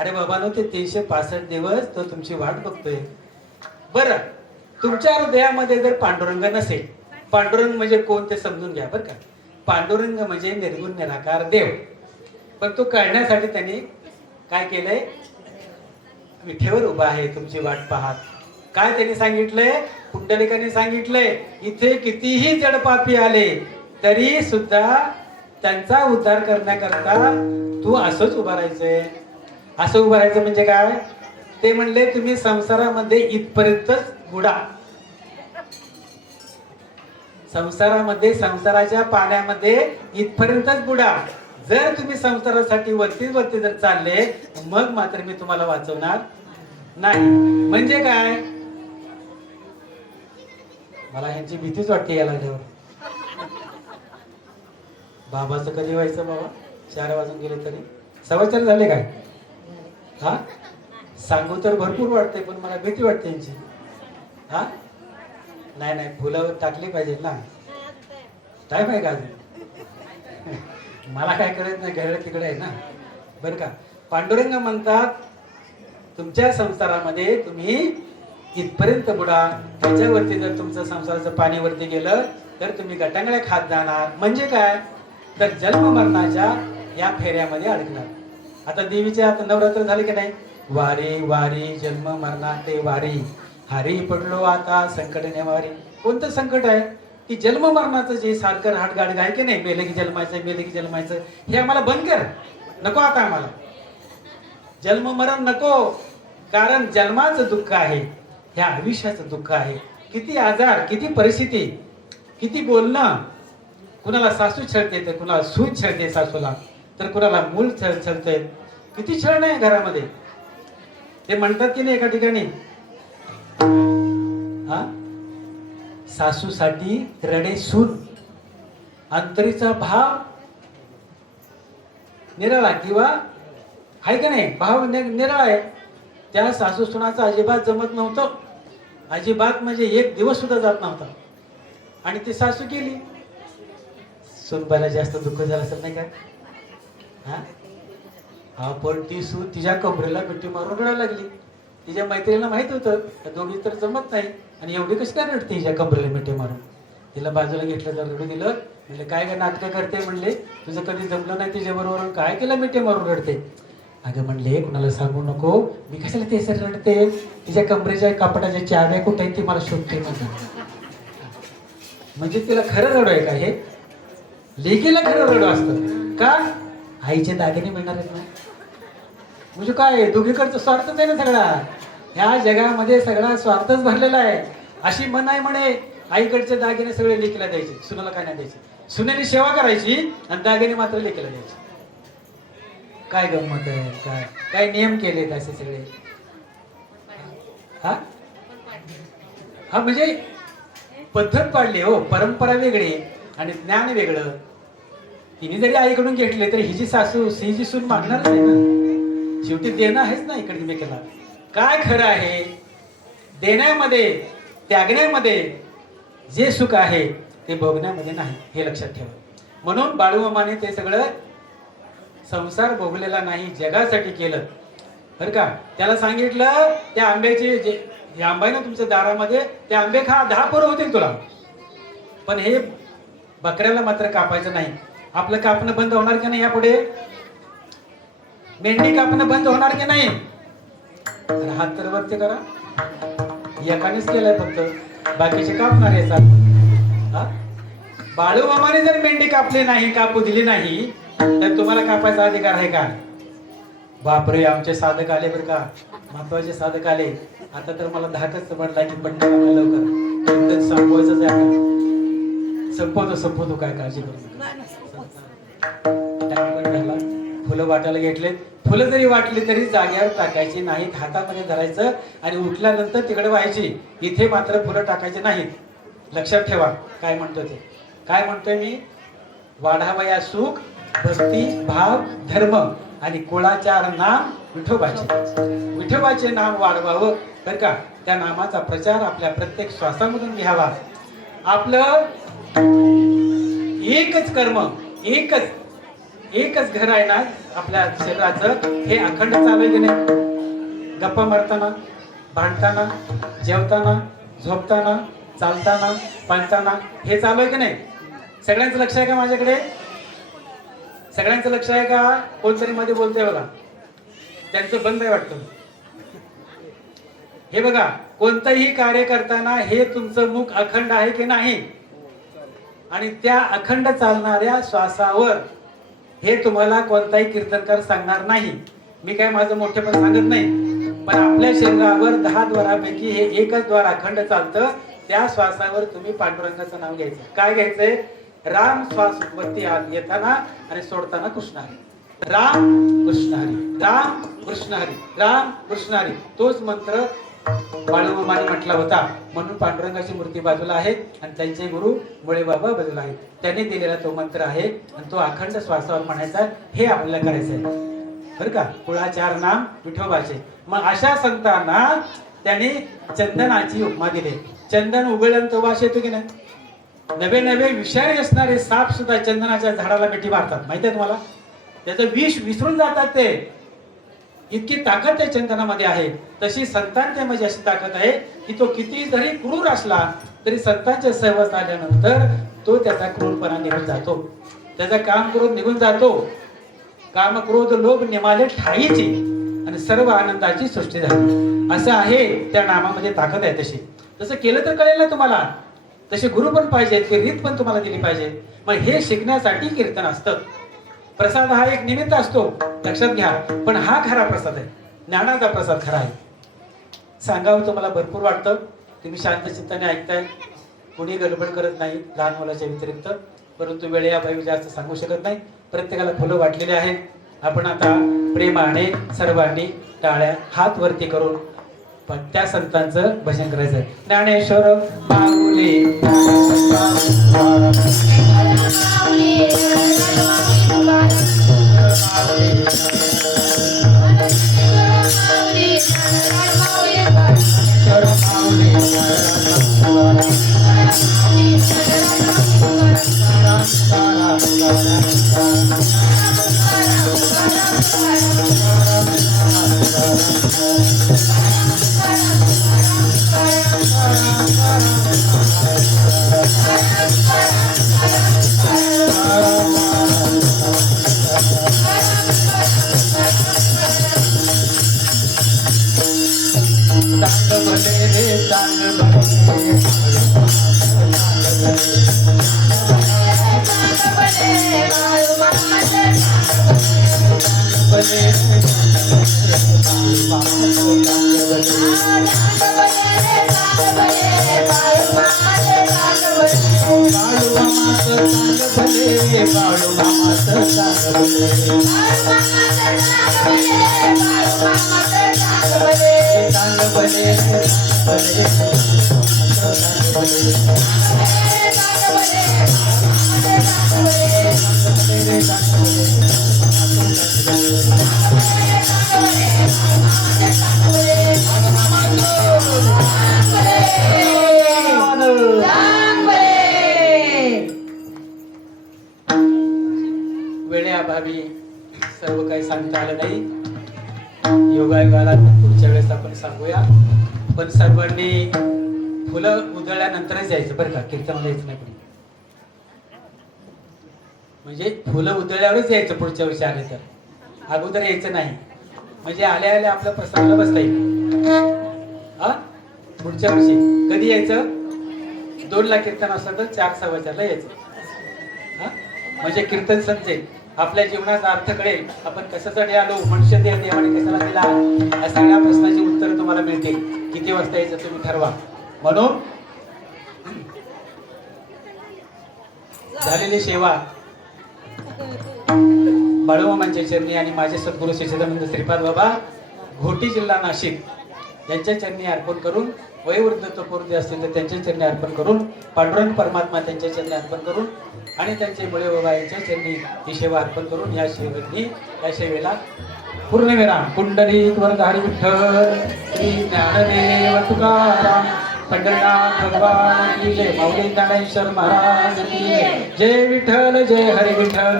अरे बाबांनो, ते 365 दिवस तो तुमची वाट बघतोय. बरं, तुमच्या हृदयामध्ये जर पांडुरंग नसेल, पांडुरंग म्हणजे कोण ते समजून घ्या बरं का. पांडुरंग म्हणजे निर्गुण निराकार देव. पण तो कळण्यासाठी त्यांनी काय केलंय, विठेवर उभा आहे तुमची वाट पाहत. काय त्यांनी सांगितलंय, पुंडलिकांनी सांगितलंय, इथे कितीही जडपापी आले तरी सुद्धा त्यांचा उद्धार करण्याकरता तू असंच उभा राहायचंय. असं उभं राहायचं म्हणजे काय, ते म्हणले तुम्ही संसारामध्ये इथपर्यंतच बुडा. संसारामध्ये संसाराच्या पाण्यामध्ये इथपर्यंतच बुडा. जर तुम्ही संसारासाठी वरती जर चालले मग मात्र मी तुम्हाला वाचवणार नाही. म्हणजे काय, मला ह्यांची भीतीच वाटते या लागल्यावर. बाबाचं कधी व्हायचं बाबा, 4 वाजून गेले तरी 4:15 झाले काय. हा सांगू तर भरपूर वाटते पण मला भीती वाटते यांची. हा नाही नाही, फुलं टाकली पाहिजे ना. टाईम आहे का अजून. मला काय कळत नाही, घड्याळ तिकडे आहे ना बरं का. पांडुरंग म्हणतात तुमच्या संसारामध्ये तुम्ही इथपर्यंत बुडा. त्याच्यावरती जर तुमचं संसाराचं पाणी वरती गेलं तर तुम्ही गटांगळ्या खात जाणार. म्हणजे काय, तर जन्म मरणाच्या या फेऱ्यामध्ये अडकणार. आता देवीचे आता नवरात्र झाले की नाही, वारी वारी जन्म मरणाते वारी, हारी पडलो आता संकट नेवारी. कोणतं संकट आहे की जन्म मरणाचं जे सारखं रहाटगाड आहे की नाही, मेले की जन्मायचं मेले की जन्मायचं, हे आम्हाला बंद कर, नको आता आम्हाला जन्म मरण नको. कारण जन्माचं दुःख आहे, ह्या आयुष्याचं दुःख आहे. किती आजार, किती परिस्थिती, किती बोलणं, कुणाला सासू छळते तर कुणाला सून छळते सासूला, तर कुणाला मूल छळते. किती छळ नाही घरामध्ये. ते म्हणतात की नाही एका ठिकाणी, हा सासूसाठी रडे सून, अंतरीचा भाव निराळा, किंवा आहे का नाही भाव निराळा आहे. त्या सासू सुनाचं अजिबात जमत नव्हतं, अजिबात म्हणजे एक दिवस सुद्धा जात नव्हता. आणि ती सासू केली, सुनबाईला जास्त दुःख झालं असेल नाही काय. हा पण ती सून तिच्या कमरेला मिठी मारून रडायला लागली. तिच्या मैत्रिणीला माहित होतं त्या दोघी तर जमत नाही, आणि एवढी कशी काय रडते तिच्या कमरेला मिठी मारून. तिला बाजूला घेतलं, जर रडू दिलं. म्हणजे काय काय नाटकं करते म्हणले, तुझं कधी जमलं नाही तिच्याबरोबर, काय केलं मिठी मारून रडते. अगं म्हणले कुणाला सांगू नको, मी कशाला ते सर रडते, तिच्या कमरेच्या कपाटाच्या चाव्या कुठे आहेत ती मला शोधते. म्हणजे तिला खरं रडू आहे का हे? लेकीला खरं रडू असतं का? आईचे दागिने मिळणार आहेत ना. म्हणजे काय दोघीकडचं स्वार्थच आहे ना सगळा. ह्या जगामध्ये सगळा स्वार्थच भरलेला आहे. अशी म्हण आहे म्हणे, आईकडचे दागिने सगळे लेकीला द्यायचे, सुनाला काय नाही द्यायचे. सुनेने सेवा करायची आणि दागिने मात्र लेकीला द्यायचे. काय गंमत आहे, काय काय नियम केलेत असे सगळे. हा हा म्हणजे पद्धत पाडली हो, परंपरा वेगळी आणि ज्ञान वेगळं. तिने जरी आईकडून घेतले तरी हिची सासू हिची सून मागणारच आहे ना. शेवटी देणं आहेच ना इकडे मी केला. काय खरं आहे, देण्यामध्ये त्यागण्यामध्ये जे सुख आहे ते भोगण्यामध्ये नाही, हे लक्षात ठेवा. म्हणून बाळूमामाने ते सगळं संसार भोगलेला नाही, जगासाठी केलं बरं का. त्याला सांगितलं त्या आंब्याचे जे आंबा आहे ना तुमच्या दारामध्ये, ते आंबे खा, 10 पोरं होतील तुला, पण हे बकऱ्याला मात्र कापायचं नाही. आपलं कापणं बंद होणार की नाही यापुढे? मेंढी कापणं बंद होणार की नाही? हात तर वरती करा. एकानेच केलंय फक्त, बाकीचे कापणार याचा. बाळूमामाने जर मेंढी कापली नाही, कापू दिली नाही, तर तुम्हाला कापायचा अधिकार आहे का? बापरे, आमचे साधक आले बरं का, महत्वाचे साधक आले. आता तर मला धाकच पडला की पडणार लवकर संपवायचंच आहे आपण. संपवतो काय काळजी करू नका. फुलं वाटायला घेतले, फुलं जरी वाटली तरी जाग्यावर टाकायची नाहीत, हातामध्ये धरायचं आणि उठल्यानंतर तिकडे व्हायची. इथे मात्र फुलं टाकायची नाहीत. लक्षात ठेवा काय म्हणतो ते. काय म्हणतोय मी? वाढावया सुख भक्ती भाव धर्म आणि कुळाचार नाम विठोबाचे. विठोबाचे नाम वाढवावं बरं का. त्या नामाचा प्रचार आपल्या प्रत्येक श्वासामधून घ्यावा. आपलं एकच कर्म, एकच घर आहे ना आपल्या शरीराचं, हे अखंड चालू आहे की नाही? गप्पा मारताना, भांडताना, जेवताना, झोपताना, चालताना, पाळताना, हे चालू आहे की नाही? सगळ्यांचं लक्ष आहे का माझ्याकडे? सगळ्यांचं लक्ष आहे का? कोणतरी मध्ये बोलतंय बघा, त्यांचं बंद आहे वाटतं. हे बघा, कोणतंही कार्य करताना हे तुमचं मुख अखंड आहे की नाही? आणि त्या अखंड चालणाऱ्या श्वासावर हे तुम्हाला कोणताही कीर्तनकार सांगणार नाही. मी काय माझं मोठेपण सांगत नाही, पण आपल्या शरीरावर 10 द्वारापैकी हे एकच द्वार अखंड चालतं. त्या श्वासावर तुम्ही पांडुरंगाचं नाव घ्यायचं. काय घ्यायचंय? राम श्वास वरती येताना आणि सोडताना कृष्ण हरी. राम कृष्ण हरी, राम कृष्ण हरी, राम कृष्ण हरी. तोच मंत्र बाळूमामाने म्हटला होता. म्हणून पांडुरंगाची मूर्ती बाजूला आहे आणि त्यांचे गुरु मुळे बाबा बाजूला आहेत. त्यांनी दिलेला तो मंत्र आहे आणि तो अखंड श्वासावर म्हणायचा. हे आपल्याला करायचं आहे बरं का. कुळाचार नाम विठोबाचे. मग अशा संतांना त्यांनी चंदनाची उपमा दिली. चंदन उघडल्यानंतर वास येतो की नाही? नवे नवे विषारी असणारे साप सुद्धा चंदनाच्या झाडाला मिठी मारतात, माहिती आहे तुम्हाला? त्याचं विष विसरून जातात ते. इतकी ताकद त्या चंदनामध्ये आहे. तशी संतांच्या मध्ये अशी ताकद आहे की तो किती जरी क्रूर असला तरी संतांच्या सहवास आल्यानंतर तो त्याचा क्रूरपणा निघून जातो. त्याचं काम क्रोध निघून जातो. काम क्रोध लोभ निमाले ठाईची आणि सर्व आनंदाची सृष्टी झाली. असं आहे त्या नामामध्ये ताकद आहे. तशी तसं केलं तर कळेल ना तुम्हाला. तसे गुरु पण पाहिजेत, ती रीत पण तुम्हाला दिली पाहिजे. मग हे शिकण्यासाठी कीर्तन असतं. प्रसाद हा एक निमित्त असतो, लक्षात घ्या. पण हा खरा प्रसाद आहे, ज्ञानाचा प्रसाद खरा आहे. सांगावं तुम्हाला भरपूर वाटतं, तुम्ही शांत चित्ताने ऐकताय, कुणी गडबड करत नाही लहान मुलाच्या व्यतिरिक्त. परंतु वेळेअभावी जास्त सांगू शकत नाही. प्रत्येकाला फुलं वाटलेली आहेत. आपण आता प्रेमाने सर्वांनी टाळ्या हात वरती करून पण त्या संतांचं भजन करायचं आहे. ज्ञानेश्वर माऊली वेळेअभावी सर्व काही सांगता आलं नाही. योगायोगाला पुढच्या वेळेस आपण सांगूया. पण सर्वांनी फुलं उधळल्यानंतरच यायचं बरं का, कीर्तनाला यायचं नाही. म्हणजे फुलं उधळल्यावरच यायचं पुढच्या वर्षी आले तर, अगोदर यायचं नाही. म्हणजे आल्या आल्या आपल्या प्रसादाला बसता येईल. हा पुढच्या वर्षी कधी यायचं? 2ला कीर्तन असलं तर 4:15ला यायचं. हा म्हणजे कीर्तन समजेल, आपल्या जीवनाचा अर्थ कळेल. आपण कशासाठी आलो, मनुष्य देह देवाने कशाला दिला, या सगळ्या प्रश्नाची उत्तर तुम्हाला मिळतील. किती वाजता यायचं तुम्ही ठरवा. म्हणून झालेली सेवा बाळूमामांच्या चरणी आणि माझे सद्गुरू श्री सदानंद श्रीपाद बाबा घोटी जिल्हा नाशिक यांच्या चरणी अर्पण करून, वयोवृद्ध तपोवृद्ध असतील तर त्यांच्या चरणी अर्पण करून, पांडुरंग परमात्मा त्यांच्या चरणी अर्पण करून आणि त्यांचे बळे बाबा यांच्या चरणी ही सेवा अर्पण करून या सेवेला पूर्णविराम. पुंडलिक वरधारी विठ्ठल श्री ज्ञानदेव तुकाराम पंढरीनाथ भगवान की जय. माऊली ज्ञानेश्वर महाराज की जय. जय विठ्ठल जय हरी विठ्ठल.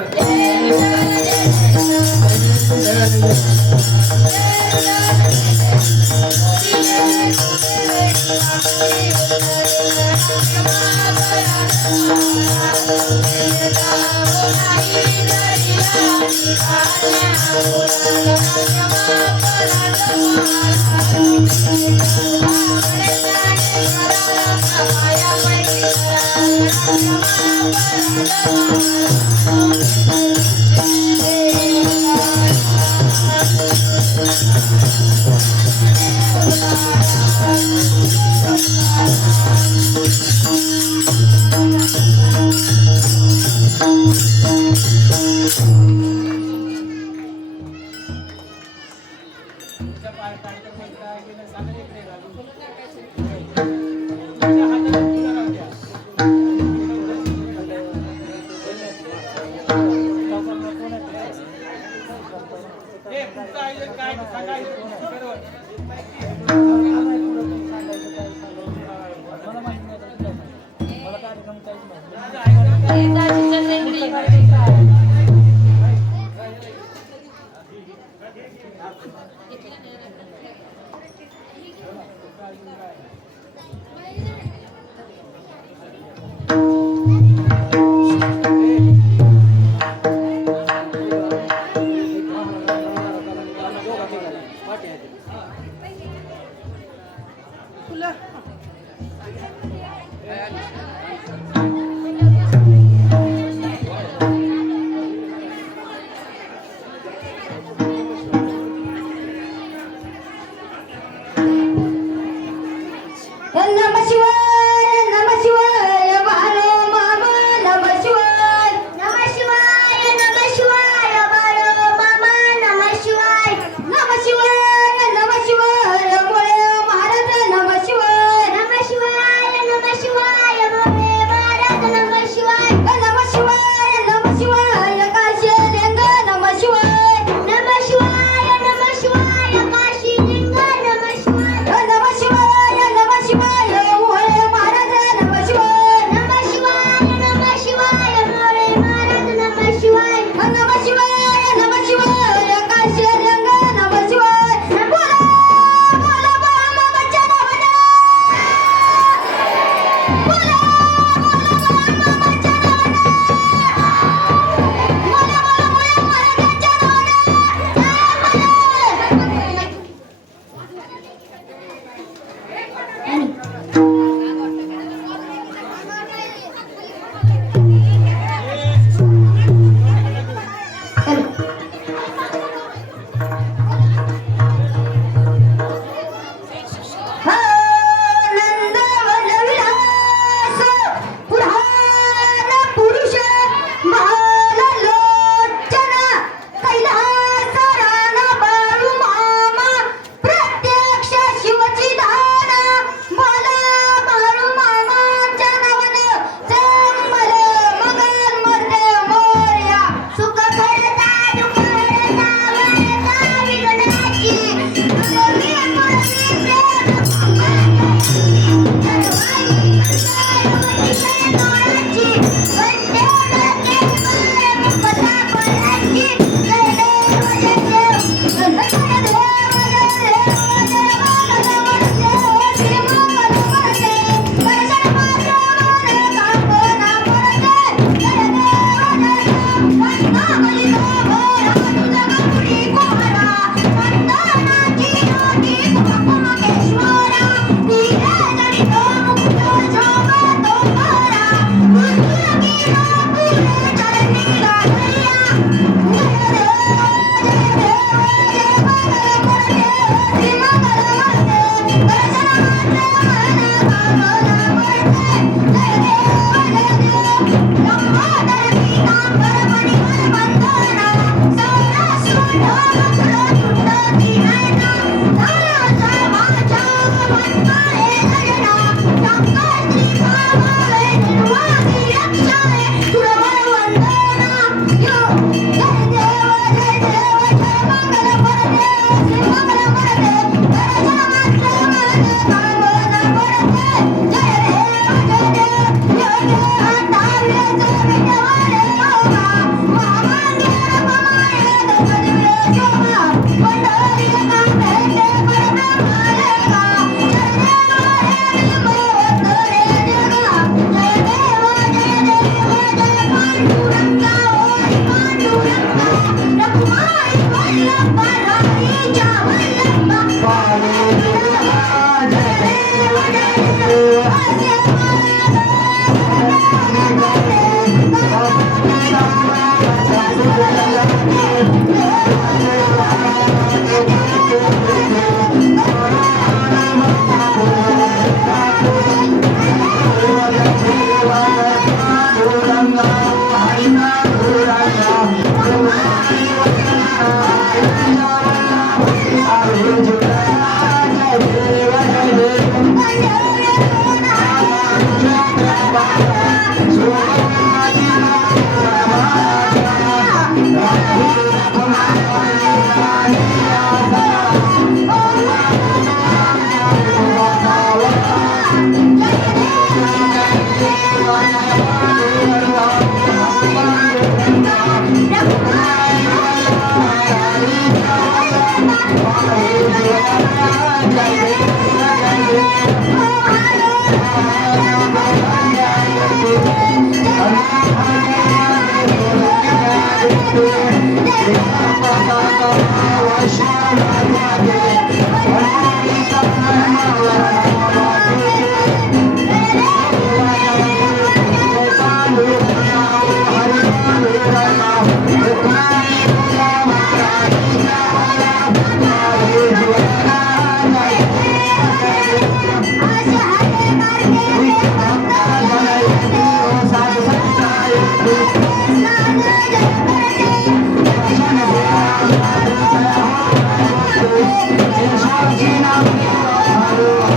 फुलं